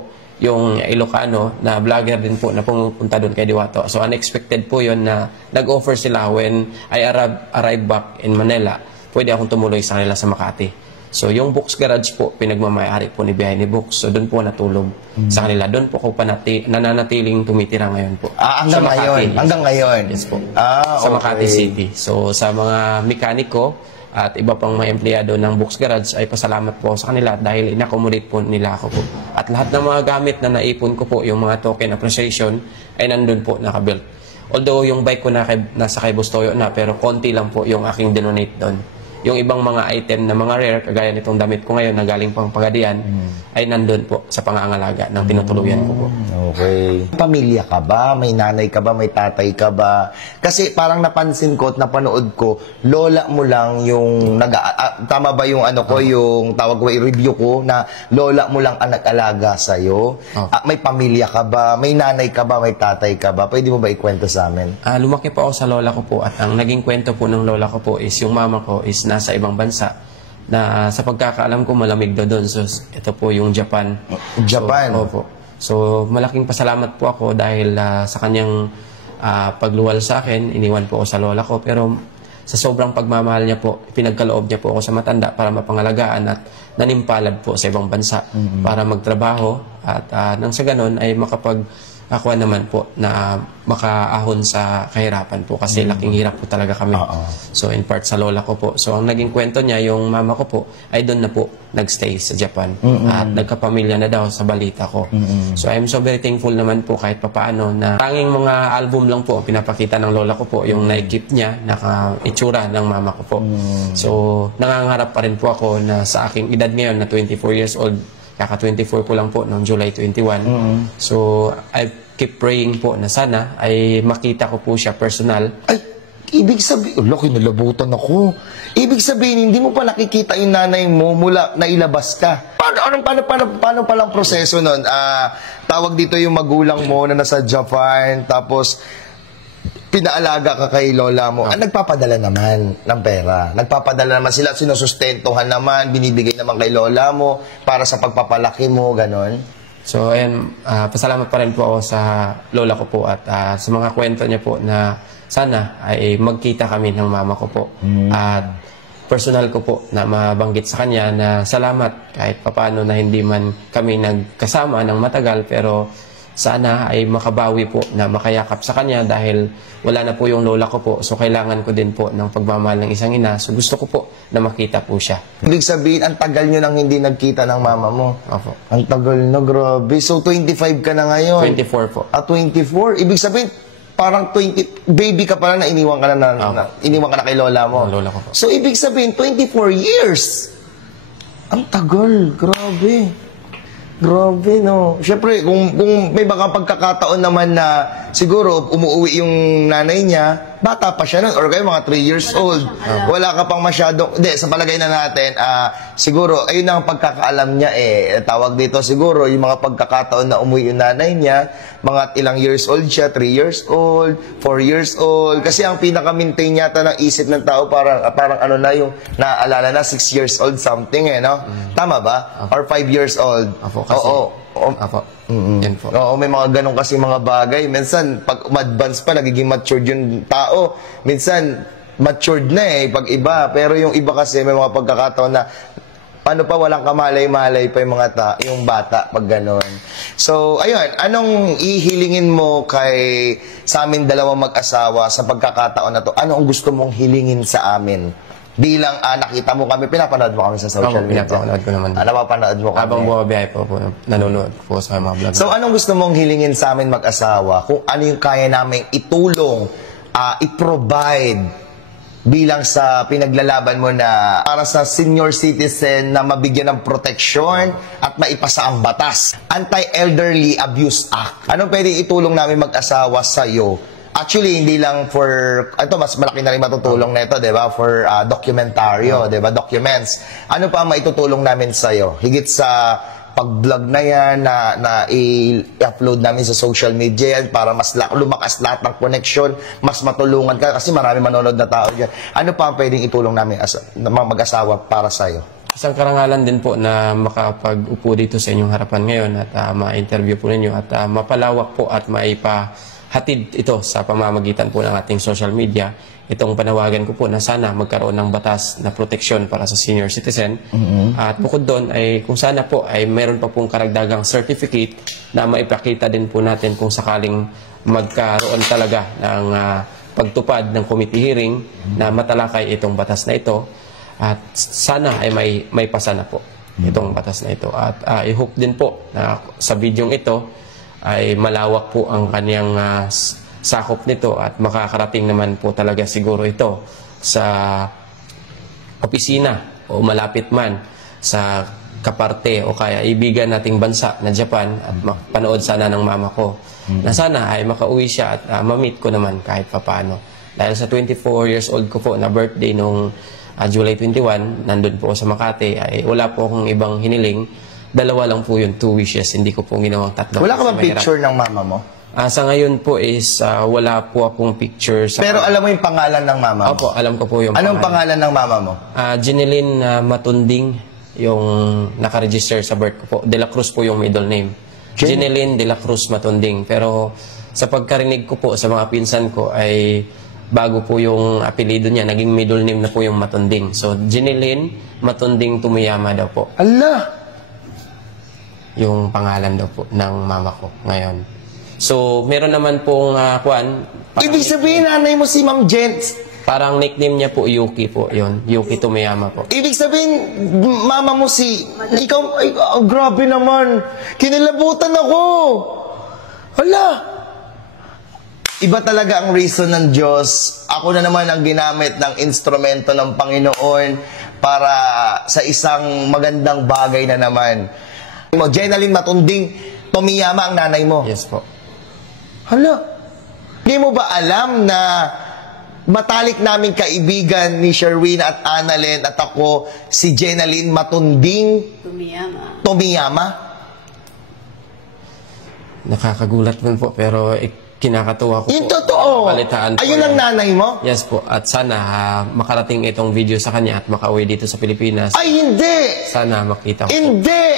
yung Ilocano na vlogger din po na pumupunta doon kay Diwata. So unexpected po yun na nag-offer sila when I arrived back in Manila. Pwede akong tumuloy sa kanila sa Makati. So yung Books Garage po, pinagmamayari po ni Bihay ni Books. So doon po natulog sa kanila. Doon po ako nananatiling tumitira ngayon po. Hanggang ngayon? Hanggang ngayon? Yes po. Sa Makati City. So sa mga mekaniko at iba pang mga empleyado ng Books Garage ay pasalamat po sa kanila dahil in-accommodate po nila ako po. At lahat ng mga gamit na naipon ko po, yung mga token appreciation, ay nandun po nakabuilt. Although yung bike ko nasa kay Boss Toyo na, pero konti lang po yung aking dinonate doon. Yung ibang mga item na mga rare, kagaya nitong damit ko ngayon na galing pang Pagadian, ay nandun po sa pangangalaga ng tinutuluyan ko po. Okay. Pamilya ka ba? May nanay ka ba? May tatay ka ba? Kasi parang napansin ko at napanood ko, lola mo lang yung tama ba yung yung tawag ko, i-review ko na lola mo lang ang nag-alaga sa'yo? May pamilya ka ba? May nanay ka ba? May tatay ka ba? Pwede mo ba ikwento sa amin? Lumaki po ako sa lola ko po at ang naging kwento po ng lola ko po is yung mama ko is nasa ibang bansa na sa pagkakaalam ko malamig daw doon. So ito po yung Japan. Japan? So malaking pasalamat po ako dahil sa kanyang pagluwal sa akin, iniwan po ako sa lola ko. Pero sa sobrang pagmamahal niya po, pinagkaloob niya po ako sa matanda para mapangalagaan at nanimpalad po sa ibang bansa para magtrabaho at nang sa ganon ay ako naman po na makaahon sa kahirapan po kasi laking hirap po talaga kami. So in part sa lola ko po. So ang naging kwento niya, yung mama ko po ay doon na po nagstay sa Japan at nagkapamilya na daw sa balita ko. So I'm so very thankful naman po kahit papaano na tanging mga album lang po pinapakita ng lola ko po yung naikip niya, naka-itsura ng mama ko po. So nangangarap pa rin po ako na sa aking edad ngayon na 24 years old, kaka-24 ko lang po noong July 21. So, I keep praying po na sana ay makita ko po siya personal. Ay, ibig sabihin, kinalabutan ako. Ibig sabihin, hindi mo pa nakikita yung nanay mo mula na ilabas ka. Paano palang proseso nun? Tawag dito yung magulang mo na nasa Japan, tapos pinaalaga ka kay lola mo. Nagpapadala naman ng pera. Nagpapadala naman sila, sinusustentuhan naman, binibigay naman kay lola mo para sa pagpapalaki mo, ganon. So, ayan, pasalamat pa rin po ako sa lola ko po at sa mga kwento niya po na sana ay magkita kami ng mama ko po. At personal ko po na mabanggit sa kanya na salamat kahit papano na hindi man kami nagkasama ng matagal, pero sana ay makabawi po na makayakap sa kanya dahil wala na po yung lola ko po. So, kailangan ko din po ng pagmamahal ng isang ina. So, gusto ko po na makita po siya. Ibig sabihin, ang tagal nyo nang hindi nagkita ng mama mo. Opo. Ang tagal na, grabe. So, 25 ka na ngayon. 24 po. 24? Ibig sabihin, parang 20, baby ka pala na iniwan ka na, iniwan ka na kay lola mo. Ang lola ko po. So, ibig sabihin, 24 years. Ang tagal, grabe. Grabe, no? Siyempre, kung may baka pagkakataon naman na siguro umuwi yung nanay niya, bata pa siya nun, or kayo mga 3 years old. Wala ka pang masyadong, hindi, sa palagay na natin, siguro, ayun ang pagkakaalam niya tawag dito siguro, yung mga pagkakataon na umuwi yung nanay niya, mga ilang years old siya, 3 years old, 4 years old, kasi ang pinaka-maintain yata ng isip ng tao, parang ano na yung naaalala na, 6 years old something no? Tama ba? Or 5 years old? Oo. Yan po. Oo, may mga ganun kasi mga bagay. Minsan, pag advance pa, nagiging matured yung tao. Minsan, matured na pag iba. Pero yung iba kasi, may mga pagkakataon na, paano pa, walang kamalay-malay pa yung yung bata pag ganun. So, ayun, anong ihilingin mo sa amin dalawang mag-asawa sa pagkakataon na to? Ano ang gusto mong hilingin sa amin? Bilang nakita mo kami, pinapanood mo kami sa social media. Pinapanood ko naman. Napapanood mo kami. Habang bumabiyahe po, nanonood po sa mga vlog. So, anong gusto mong hilingin sa amin mag-asawa? Kung ano yung kaya namin itulong, i-provide bilang sa pinaglalaban mo na para sa senior citizen na mabigyan ng proteksyon at maipasa ang batas. Anti-Elderly Abuse Act. Anong pwede itulong namin mag-asawa sa'yo? Actually, hindi lang for, mas malaki na rin matutulong nito, di ba? For dokumentaryo, di ba? Documents. Ano pa ang maitutulong namin sa'yo? Higit sa pag-vlog na yan, na i-upload namin sa social media yan para mas lumakas lahat ng connection, mas matulungan ka, kasi marami manonood na tao dyan. Ano pa ang pwedeng itulong namin mag-asawa para sa'yo? Isang karangalan din po na makapag-upo dito sa inyong harapan ngayon at ma-interview po ninyo at mapalawak po at hatid ito sa pamamagitan po ng ating social media. Itong panawagan ko po na sana magkaroon ng batas na proteksyon para sa senior citizen. At bukod doon ay kung sana po ay meron pa pong karagdagang certificate na maipakita din po natin kung sakaling magkaroon talaga ng pagtupad ng committee hearing na matalakay itong batas na ito. At sana ay may pasa na po itong batas na ito. At I hope din po na sa videong ito ay malawak po ang kanyang sakop nito at makakarating naman po talaga siguro ito sa opisina o malapit man sa kaparte o kaya ibigan nating bansa na Japan at mapanood sana ng mama ko na sana ay makauwi siya at ma-meet ko naman kahit papaano. Dahil sa 24 years old ko po na birthday nung July 21, nandun po sa Makati, ay wala po akong ibang hiniling. Dalawa lang po yun, 2 wishes. Hindi ko po ginawang 3. Wala ka bang picture ng mama mo? Sa ngayon po is wala po akong picture. Pero alam mo yung pangalan ng mama mo? Opo, alam ko po yung Anong pangalan ng mama mo? Jeneline Matunding, yung nakaregister sa birth ko po. De la Cruz po yung middle name. Jeneline De La Cruz Matunding. Pero sa pagkarinig ko po sa mga pinsan ko ay bago po yung apelido niya, naging middle name na po yung Matunding. So, Jeneline Matunding Tumiyama daw po. Allah! Yung pangalan daw po ng mama ko ngayon. So, meron naman pong ibig sabihin, nanay mo si Ma'am Jen. Parang nickname niya po, Yuki po. Yun, Yuki Tumiyama po. Ibig sabihin, mama mo ikaw, grabe naman. Kinilabutan ako. Hala. Iba talaga ang reason ng Diyos. Ako na naman ang ginamit ng instrumento ng Panginoon para sa isang magandang bagay na naman. Jeneline Matunding Tumiyama ang nanay mo. Yes po. Hala. Hindi mo ba alam na matalik naming kaibigan ni Sherwin at Annalyn at ako, si Jenalyn Matunding Tomiyama. Nakakagulat man po, pero kinakatuwa ko yung po. totoo. Balitaan po Ayun ang nanay mo? Yes po. At sana makarating itong video sa kanya at makauwi dito sa Pilipinas. Ay, hindi! Sana makita ko. Hindi!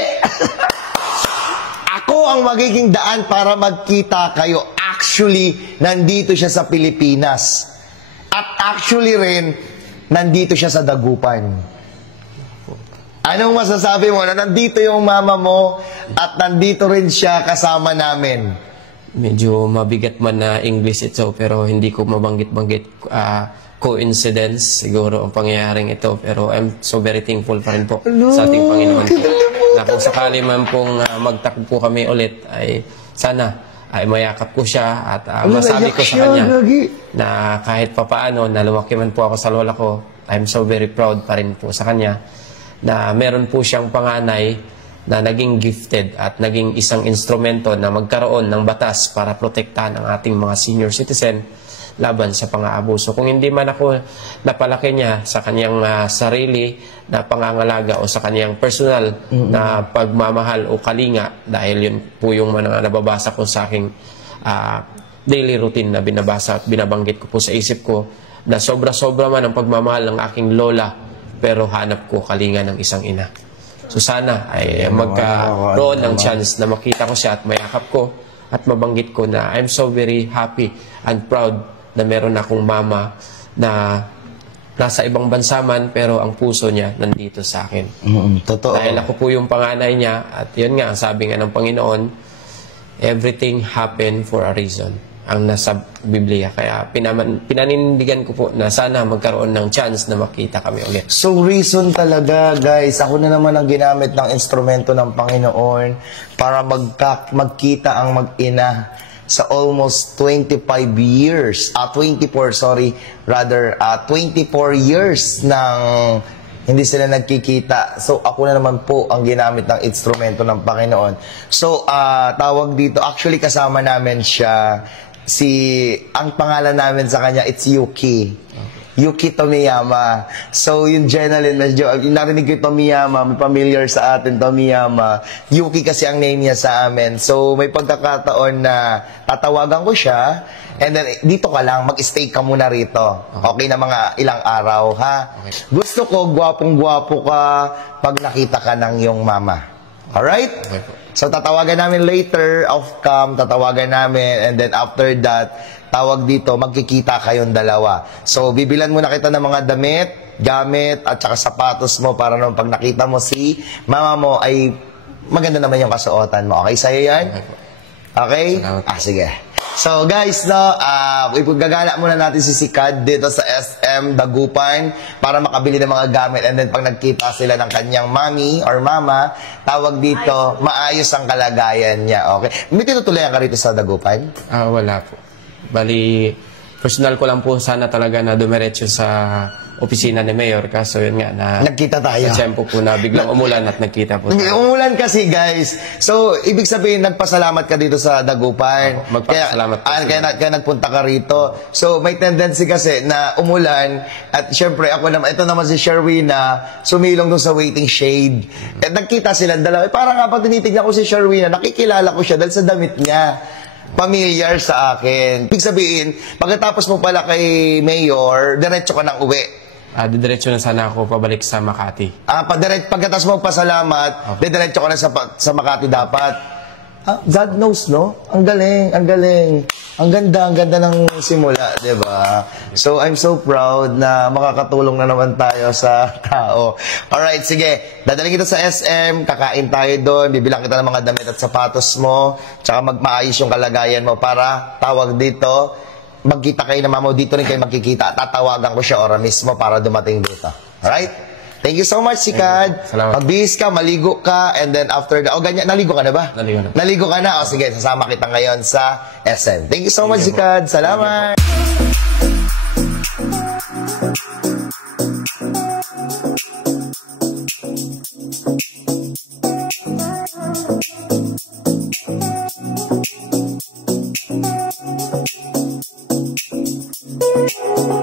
Ako ang magiging daan para magkita kayo. Actually, nandito siya sa Pilipinas. At actually rin, nandito siya sa Dagupan. Anong masasabi mo na nandito yung mama mo at nandito rin siya kasama namin? Medyo mabigat man na English ito, pero hindi ko mabanggit-banggit. Coincidence siguro ang pangyayaring ito, pero I'm so very thankful pa rin po sa ating Panginoon po. Na kung sakali man pong magtakbo po kami ulit, ay sana ay mayakap ko siya at masabi ko sa kanya na kahit papaano na lumaki man po ako sa lola ko, I'm so very proud pa rin po sa kanya na meron po siyang panganay na naging gifted at naging isang instrumento na magkaroon ng batas para protektahan ang ating mga senior citizen laban sa pang-aabuso. Kung hindi man ako napalaki niya sa kanyang sarili na pangangalaga o sa kanyang personal na pagmamahal o kalinga, dahil yun po yung mga nababasa ko sa aking daily routine na binabasa at binabanggit ko po sa isip ko na sobra-sobra man ang pagmamahal ng aking lola, pero hanap ko kalinga ng isang ina. So sana ay magkaroon ng chance na makita ko siya at mayakap ko at mabanggit ko na I'm so very happy and proud na meron akong mama na nasa ibang bansa man, pero ang puso niya nandito sa akin. Totoo. Dahil ako po yung panganay niya, at yun nga, ang sabi nga ng Panginoon, everything happened for a reason. Ang nasa Biblia. Kaya pinanindigan ko po na sana magkaroon ng chance na makita kami ulit. So reason talaga, guys. Ako na naman ang ginamit ng instrumento ng Panginoon para magkita ang mag-ina sa almost 24 years ng hindi sila nagkikita. So, ako na naman po ang ginamit ng instrumento ng Panginoon. So, tawag dito, actually kasama namin siya, ang pangalan namin sa kanya, it's Yuki. Yuki Tomiyama. So, yung Jenalyn, narinig ko Tomiyama, may familiar sa atin, Tomiyama. Yuki kasi ang name niya sa amin. So, may pagkakataon na tatawagan ko siya, and then, dito ka lang, mag-stay ka muna rito. Okay na mga ilang araw, ha? Okay. Gusto ko, gwapong-gwapo ka pag nakita ka ng iyong mama. Alright? Okay. So, tatawagan namin later, off-cam, tatawagan namin, and then after that, tawag dito, magkikita kayong dalawa. So, bibilan muna kita ng mga damit, gamit, at saka sapatos mo para naman pag nakita mo si mama mo ay maganda naman yung kasuotan mo. Okay sa'yo yan? Okay? Sige. So, guys, no, ipagagala muna natin si Sikad dito sa SM Dagupan para makabili ng mga gamit, and then pag nagkita sila ng kanyang mami or mama, tawag dito, maayos ang kalagayan niya. Okay? May tinutuloyan ka rito sa Dagupan? Wala po. Bali, personal ko lang po sana talaga na dumiretso sa opisina ni Mayor. Kaso yun nga na... Nagkita tayo. Sa tempo po na biglang umulan at nagkita po. Umulan kasi, guys. So, ibig sabihin, nagpasalamat ka dito sa Dagupan. Magpasalamat po. Kaya nagpunta ka rito. So, may tendency kasi na umulan. At syempre, ito naman si Sherwin na sumilong dun sa waiting shade. At nagkita sila dalawa. Parang kapag tinitignan ko si Sherwin, nakikilala ko siya dahil sa damit niya. Familiar sa akin. Ibig sabihin, pagkatapos mo pala kay Mayor, diretso ka ng uwi. Diretso na sana ako pabalik sa Makati. Pagkatapos mo pasalamat, diretso ka na sa Makati dapat. God knows, no? Ang galing, ang galing. Ang ganda ng simula, di ba? So, I'm so proud na makakatulong na naman tayo sa tao. Alright, sige. Dadaling kita sa SM, kakain tayo doon, bibilang kita ng mga damit at sapatos mo, tsaka magmaayos yung kalagayan mo para tawag dito, magkita kayo na mama, dito rin kayo magkikita. Tatawagan ko siya ora mismo para dumating dito. Alright? Thank you so much, Sikad. Magbihis ka, maligo ka, and then after that, ganyan, naligo ka na ba? Naligo na. Naligo ka na? O sige, sasama kita ngayon sa SM. Thank you so much, Sikad. Salamat. Thank you.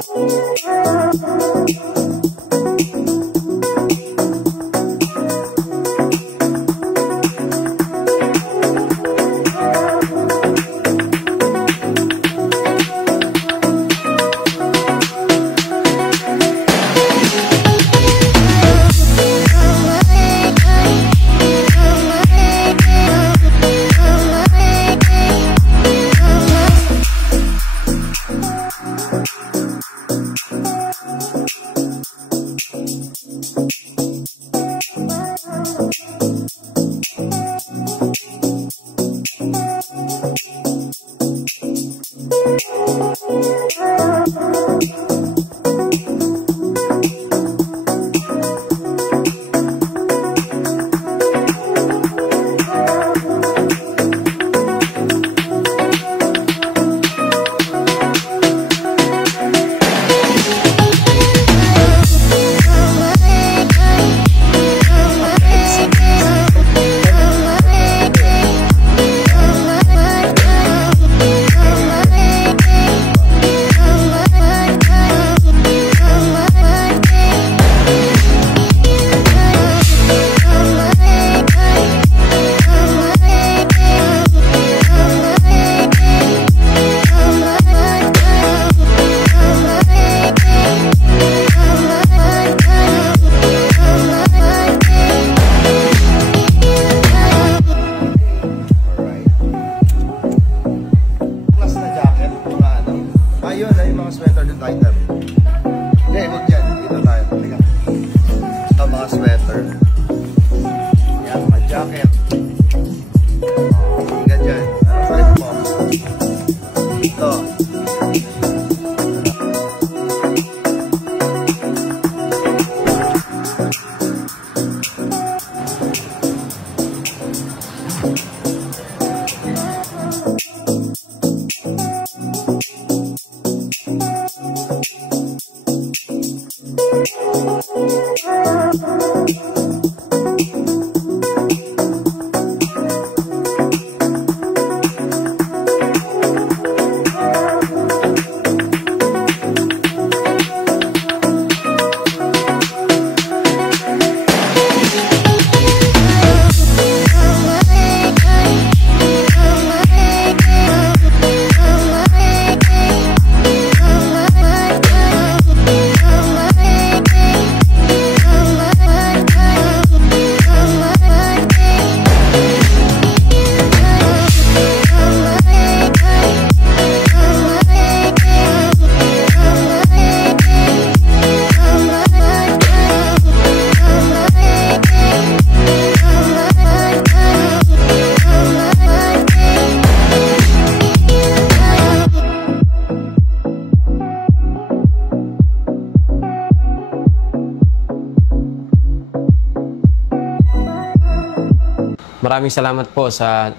Maraming salamat po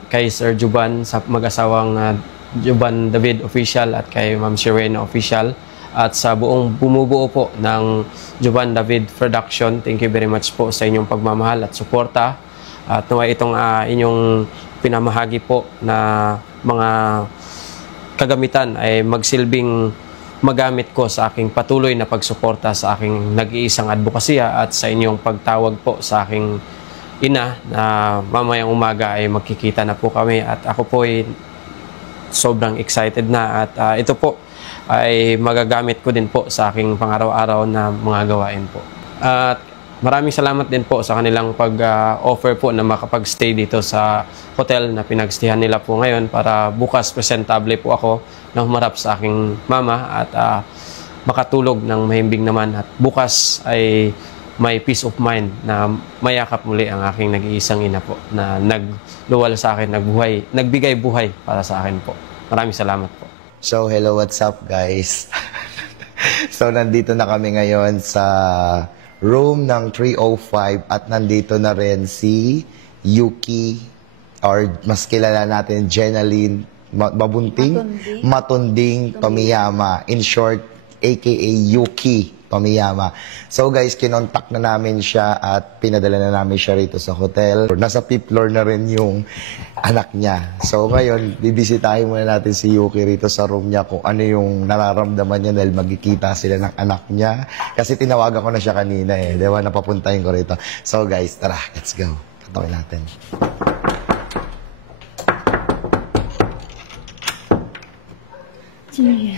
kay Sir Juban, sa mag-asawang Juban David Official at kay Ma'am Sherena Official at sa buong bumubuo po ng Juban David Production. Thank you very much po sa inyong pagmamahal at suporta. At naway itong inyong pinamahagi po na mga kagamitan ay magsilbing magamit ko sa aking patuloy na pagsuporta sa aking nag-iisang advokasya at sa inyong pagtawag po sa aking ina na mamayang umaga ay magkikita na po kami at ako po ay sobrang excited na at ito po ay magagamit ko din po sa aking pang-araw-araw na mga gawain po. At maraming salamat din po sa kanilang pag-offer po na makapag-stay dito sa hotel na pinagstihan nila po ngayon para bukas presentable po ako na humarap sa aking mama at makatulog ng mahimbing naman at bukas ay may peace of mind na mayakap muli ang aking nag-iisang ina po na nagluwal sa akin, nagbigay buhay para sa akin po. Maraming salamat po. So, hello, what's up guys? So, nandito na kami ngayon sa room ng 305 at nandito na rin si Yuki or mas kilala natin Jenaline Matunding Tomiyama. In short, aka Yuki Tomiyama. So guys, kinontak na namin siya at pinadala na namin siya rito sa hotel. Nasa 5th floor na rin yung anak niya. So ngayon, bibisitahin muna natin si Yuki rito sa room niya kung ano yung nararamdaman niya dahil magkikita sila ng anak niya. Kasi tinawagan ko na siya kanina eh. Diba, napapuntahin ko rito. So guys, tara, let's go. Katawin natin.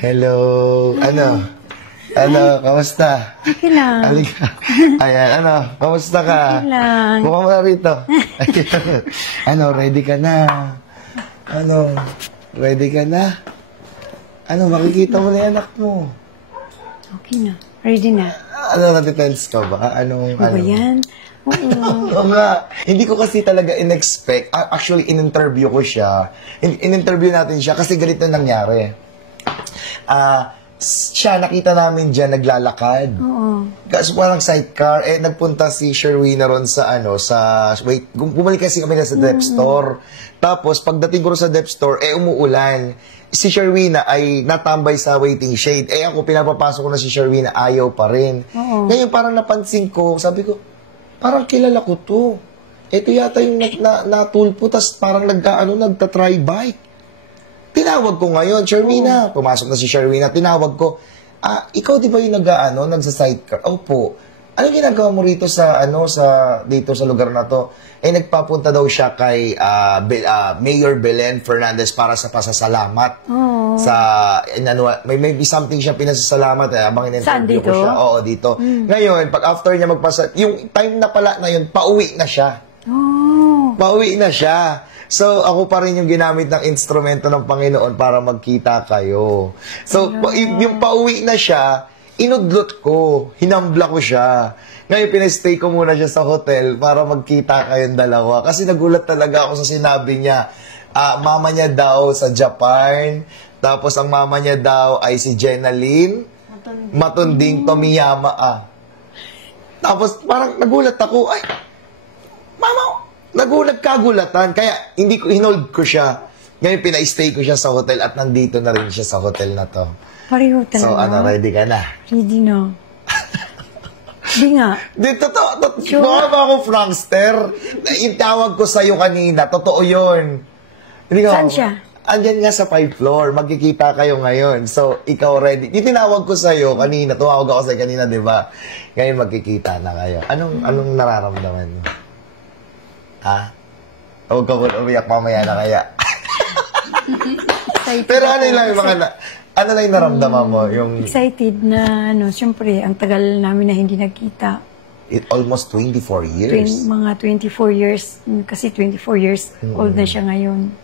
Hello. Ano, kamusta? Okay lang. Halika. Ayan, kamusta ka? Okay lang. Buka mo na rito. Ready ka na? Ready ka na? Makikita mo na yung anak mo. Okay na. Ready na. Na-defense ka ba? Ano ba yan? Oo nga. Hindi ko kasi talaga in-expect. Actually, in-interview ko siya. In-interview natin siya kasi ganito nangyari. Siya, nakita namin dyan, naglalakad. Oo. Kasi parang sidecar, nagpunta si Sherwina ron sa bumalik kasi kami na sa dep store. Tapos, pagdating ko sa dep store, umuulan. Si Sherwina ay natambay sa waiting shade. Ako, pinapapasok ko na si Sherwina, ayaw pa rin. Oo. Ngayon, parang napansin ko, sabi ko, parang kilala ko to. Ito yata yung natulpo, tas parang nagta-try bike. Tinawag ko ngayon, Sherwina. Pumasok na si Sherwina. Tinawag ko, ikaw di ba yung nagsa-sidecar? Opo. Ano ginagawa mo rito dito sa lugar na to? Nagpapunta daw siya kay Mayor Belen Fernandez para sa pasasalamat. Oh. May something siya pinasasalamat. Habang in-interview ko siya. Oo, dito. Ngayon, pag after niya yung time na pala na yun, pauwi na siya. Oh. Pauwi na siya. So, ako pa rin yung ginamit ng instrumento ng Panginoon para magkita kayo. So, yung pauwi na siya, inudlot ko, hinambla ko siya. Ngayon, pinastay ko muna siya sa hotel para magkita kayong dalawa. Kasi nagulat talaga ako sa sinabi niya. Mama niya daw sa Japan, tapos ang mama niya daw ay si Jenaline Matunding Tomiyama. Tapos parang nagulat ako, Mama, nagkagulatan. Kaya hinold ko siya. Ngayon, pina-stay ko siya sa hotel at nandito na rin siya sa hotel na to. Pareho talaga. So, ready ka na? Ready na. Di nga. Sure. Baka ba ako prankster? Yung tawag ko sa'yo kanina, totoo yun. Saan siya? Andyan nga sa 5th floor. Magkikita kayo ngayon. So, ikaw ready. Yung tinawag ko sa'yo kanina, tumawag ako sa'yo kanina, di ba? Ngayon, magkikita na kayo. Anong nararamdaman mo? Huwag ka muna umiyak, mamaya na kaya. Pero ano lang yung naramdaman mo? Excited na, siyempre, ang tagal namin na hindi nagkita. Almost 24 years? Mga 24 years, kasi 24 years old na siya ngayon.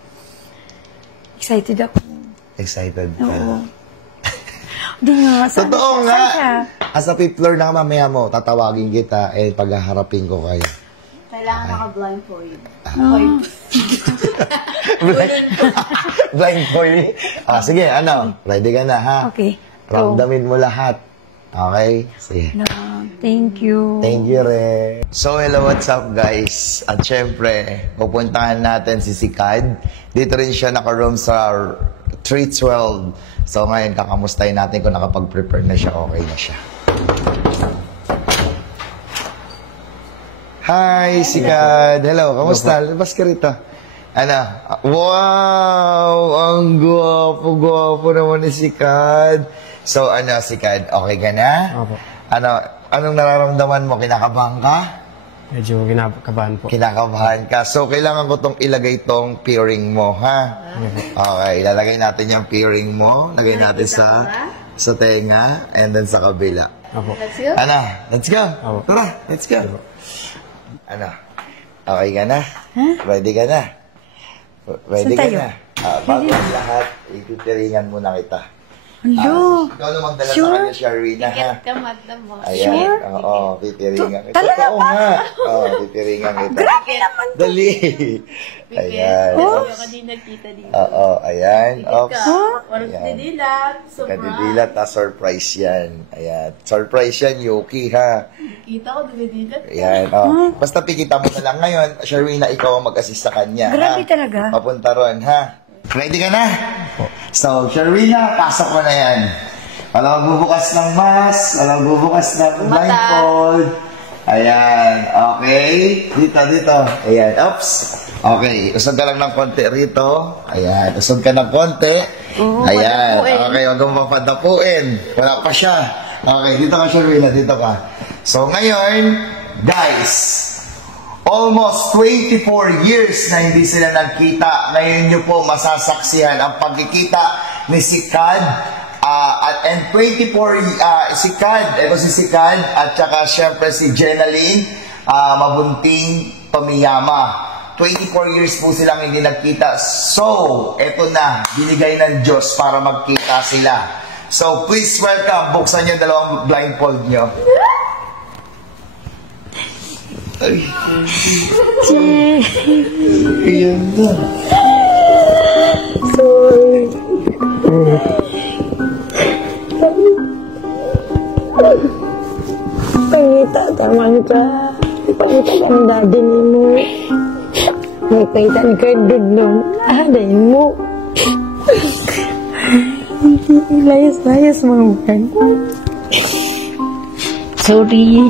Excited ako. Excited ka? Oo. Di nga, totoo nga! Sa 5th floor na mamaya mo, tatawagin kita, paghaharapin ko kayo. Kailangan naka-blindfold. Blindfold? Sige, ready ka na, ha? Okay. Ramdamin mo lahat. Okay? Sige. Thank you. Thank you, Re. So, hello, what's up, guys? At syempre, pupuntahan natin si Sikad. Dito rin siya naka-room sa 312. So, ngayon, kakamustahin natin kung nakapag-prepare na siya, okay na siya. Hi, Sikad. Hello, kamusta? Labas ka rito. Wow! Ang gwapo naman ni Sikad. So, Sikad, okay ka na? Opo. Anong nararamdaman mo? Kinakabahan ka? Medyo kinakabahan po. Kinakabahan ka. So, kailangan ko tong ilagay tong peering mo, ha? Okay, ilalagay natin yung peering mo. Lagay natin sa tenga and then sa kabila. Opo. Let's go. Let's go. Opo. Tara, let's go. Okay ka na? Ready ka na? Ready ka na? Bago ang lahat, ipitiringan muna kita. Hello? Ikaw na magdala sa kanya, Sherwina, ha? Ka, madam mo. Ayan, oo, titiringan kita. Talaga ba? Oo nga. Oo, titiringan kita. Grabe naman. Dali. Ayan. Kanina kita dito. Oo, ayan. Oops. Walang kadidilat. Kadidilat, surprise yan. Ayan. Surprise yan, Yuki, ha? Kita ko, dumidilat. Ayan, basta pikita mo na lang ngayon, Sherwina, ikaw ang mag-assist sa kanya. Grabe talaga. Papunta ron, ha? Ready ka na? So, Sherwina, pasok mo na yan. Walang magbubukas ng mask, walang magbubukas ng blindfold. Ayan, okay. Dito. Ayan, oops. Okay, usog ka lang ng konti rito. Ayan, usog ka ng konti. Ayan, okay, huwag mong papadapuin. Wala pa siya. Okay, dito ka, Sherwina, dito ka. So, ngayon, guys, almost 24 years na hindi sila nagkita. Ngayon nyo po masasaksihan ang pagkikita ni si Kad. And 24, si Kad, si Kad, at saka syempre si Jenaline, mabunting pamiyama. 24 years po silang hindi nagkita. So, eto na, binigay ng Diyos para magkita sila. So, please welcome. Buksan niyo dalawang blindfold niyo. Ay. Ayan na. Sorry. Pangita taman ka. Pangita kang daddy ni mo. May kaitan ka doon. Aday mo. Layas mo kan. Sorry.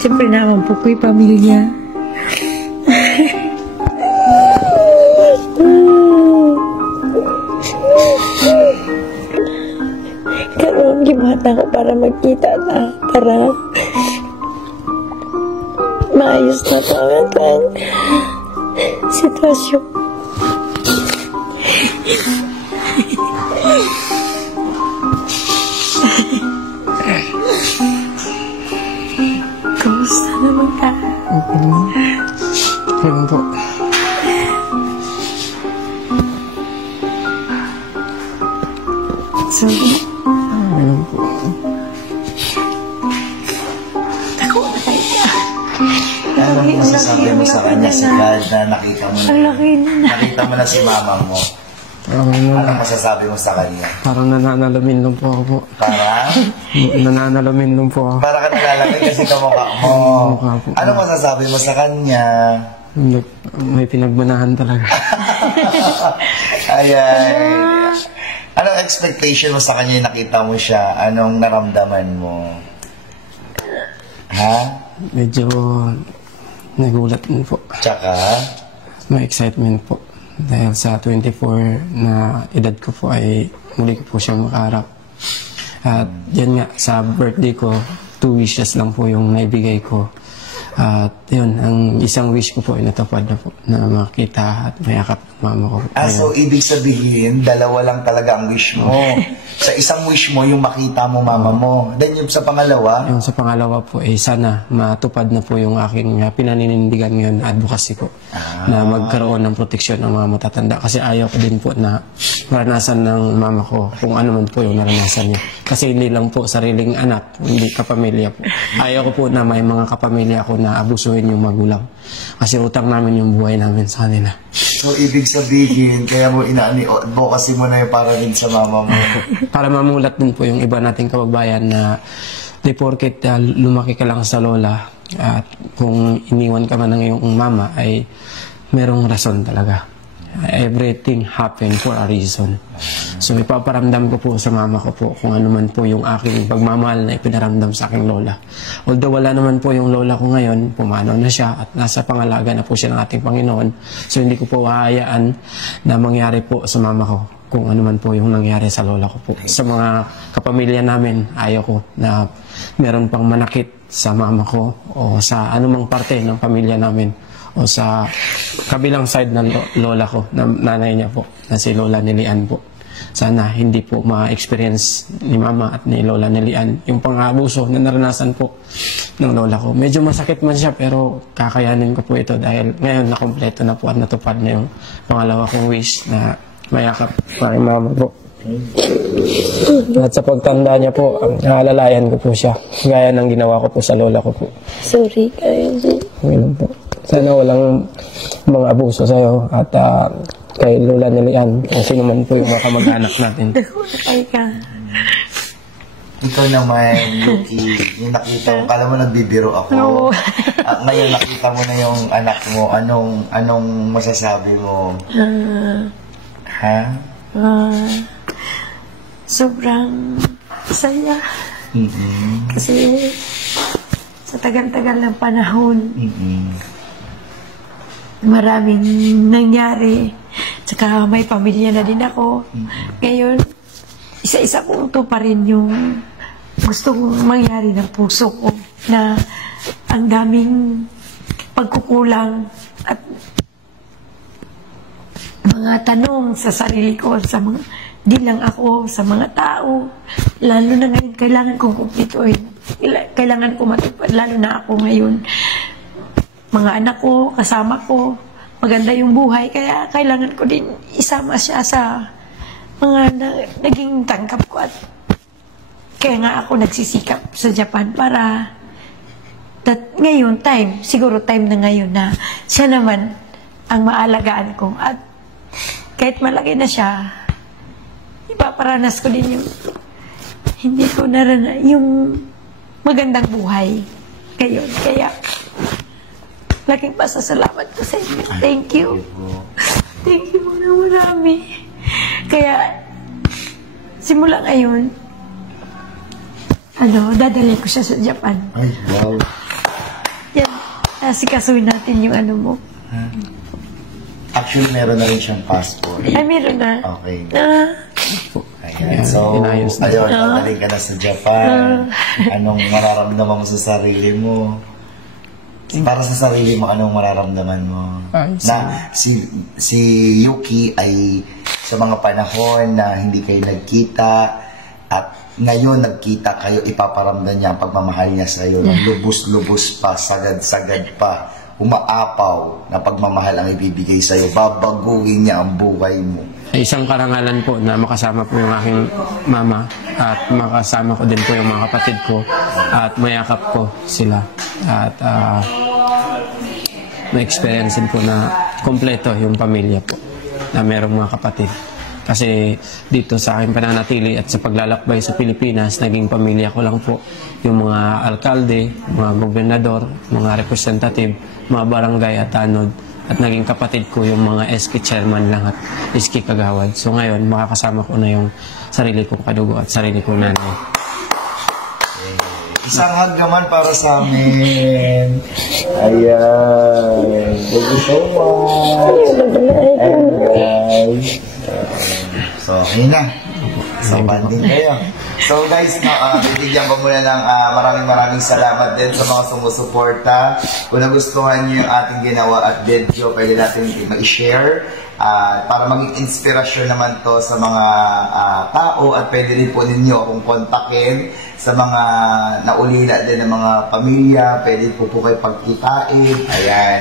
Siyempre naman po ko'y pamilya. Karoon gimata ko para magkita na. Para maayos na po ang sitwasyon. Kamusta naman ka? Okay naman. Okay naman po. Sorry. Okay naman po. Ako na kayo. Ano masasabi mo sa kanya si Kad na nakita mo na? Nakita mo na si mama mo. Ano masasabi mo sa kanya? Parang nananalamin lang po ako po. Para? Nananalamin lang po ako. Para ka nalalamin kasi kamukha mo. Ano masasabi mo sa kanya? May pinagmanahan talaga. Ayan. Anong expectation mo sa kanya yung nakita mo siya? Anong naramdaman mo? Ha? Medyo nagulat din po. Tsaka? May excitement po. Dahil sa 24 na edad ko po ay muli ko po siyang makaharap. At yan nga, sa birthday ko, 2 wishes lang po yung naibigay ko. At yun, ang isang wish ko po ay natupad na po, na makita at mayakap ng mama ko. So ibig sabihin, dalawa lang talaga ang wish mo. Sa isang wish mo, yung makita mo mama mo. Then yung sa pangalawa? Yung sa pangalawa po, sana matupad na po yung aking pinaninindigan ngayon, advocacy ko. Na magkaroon ng proteksyon ng mga matatanda. Kasi ayaw ko din po na maranasan ng mama ko kung ano man po yung naranasan niya. Kasi hindi lang po sariling anak, hindi kapamilya po. Ayaw ko po na may mga kapamilya ko na abusuhin yung magulang. Kasi utang namin yung buhay namin sa kanila. So, ibig sabihin, kaya mo advocacy mo na yung para din sa mama mo. Para mamulat din po yung iba nating kababayan na di porket lumaki ka lang sa lola at kung iniwan ka man ng iyong mama ay merong rason talaga. Everything happened for a reason. So ipaparamdam ko po sa mama ko po kung ano man po yung aking pagmamahal na ipinaramdam sa aking lola. Although wala naman po yung lola ko ngayon, pumanaw na siya at nasa pangalaga na po siya ng ating Panginoon. So hindi ko po hahayaan na mangyari po sa mama ko kung ano man po yung nangyari sa lola ko po. Sa mga kapamilya namin, ayaw ko na meron pang manakit sa mama ko o sa anumang parte ng pamilya namin o sa kabilang side ng lola ko, na nanay niya po, na si Lola Nelian po. Sana hindi po ma-experience ni Mama at ni Lola Nelian yung pang-abuso na naranasan po ng lola ko. Medyo masakit man siya pero kakayanin ko po ito dahil ngayon nakompleto na po at natupad na yung pangalawa kong wish na mayakap pa yung Mama po. At sa pagtanda niya po, naalalayan ko po siya gaya ng ginawa ko po sa lola ko po. Sorry, Kaiji. Ngayon po. Sana walang mga abuso sa'yo at kay Lola Nelian kung sino man po yung mga kamag-anak natin. Ikaw naman, Yuki, yung nakita mo, kala mo nagbibiro ako. No. Ngayon nakita mo na yung anak mo, anong masasabi mo? Ha? sobrang saya. Kasi sa tagal-tagal ng panahon, maraming nangyari. Tsaka may pamilya na din ako. Ngayon, isa-isa kong tuparin yung gusto kong mangyari ng puso ko na ang daming pagkukulang at mga tanong sa sarili ko, sa mga, di lang ako, sa mga tao. Lalo na ngayon, kailangan kong kumplituin. Kailangan ko matupad, lalo na ako ngayon. Mga anak ko, kasama ko, maganda yung buhay, kaya kailangan ko din isama siya sa mga naging tangkap ko. At kaya nga ako nagsisikap sa Japan para ngayon, siguro time na ngayon na siya naman ang maalagaan ko. At kahit malaki na siya, ipaparanas ko din yung hindi ko yung magandang buhay ngayon. Kaya laking pasasalamat ko sa inyo. Thank you. Thank you marami. Kaya simula ngayon, dadalhin ko siya sa Japan. Ay, wow. Yan, sikasuhin natin yung mo. Actually, meron na rin siyang passport. Ay, meron na. Okay. Ayan. So, ayun, dadalhin ka na sa Japan. Anong mararamdaman mo sa sarili mo? Para sa sarili mo, anong mararamdaman mo? Na si Yuki ay sa mga panahon na hindi kayo nagkita at ngayon nagkita kayo, ipaparamdam niya ang pagmamahal niya sa iyo ng lubos-lubos pa, sagad-sagad pa, umaapaw na pagmamahal ang ibibigay sa iyo. Babaguhin niya ang buhay mo. Isang karangalan po na makasama po yung aking mama at makasama ko din po yung mga kapatid ko at mayakap ko sila at ma-experience po na kompleto yung pamilya po na merong mga kapatid. Kasi dito sa aking pananatili at sa paglalakbay sa Pilipinas, naging pamilya ko lang po yung mga alkalde, mga gobernador, mga representative, mga barangay at tanod. At naging kapatid ko yung mga SK chairman lang at SK kagawad. So ngayon, makakasama ko na yung sarili kong kadugo at sarili kong nanay. Isang hug naman para sa amin. Ayan. Thank you so much. And guys. So, ayun na. So, banding kayo. So guys, bibigyan ko muna ng maraming salamat din sa mga sumusuporta. Kung nagustuhan niyo yung ating ginawa at video, pwede natin i-share para maging inspirasyon naman to sa mga tao at pwede rin po ninyo akong kontakin sa mga naulila din ng mga pamilya. Pwede po kayo pagkitain. Ayan.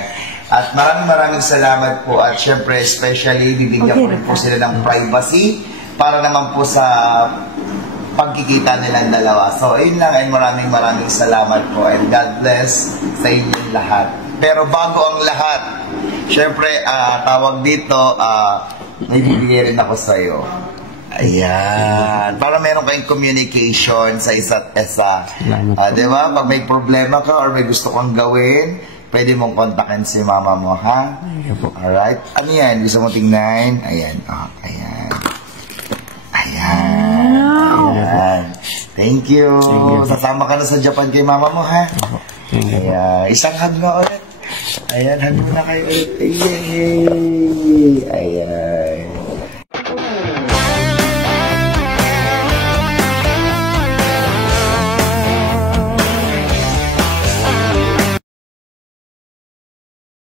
At maraming salamat po at syempre especially bibigyan ko rin po sila ng privacy para naman po sa pagkikita nilang dalawa. So ayun lang ay maraming salamat po and God bless sa inyong lahat. Pero bago ang lahat, syempre tawag dito, may bibigay rin ako sa iyo. Ayan. Para meron kayong communication sa isa't isa. Diba? Pag may problema ka or may gusto kang gawin, pwede mong kontakin si mama mo, ha? Alright? Ano yan? Gusto mo tingnan? Ayan. Ayan. Ayan. Thank you. Sasama ka na sa Japan kay mama mo, ha? Ayan. Isang hug na ulit. Ayan, hug mo na kayo ulit. Ayan.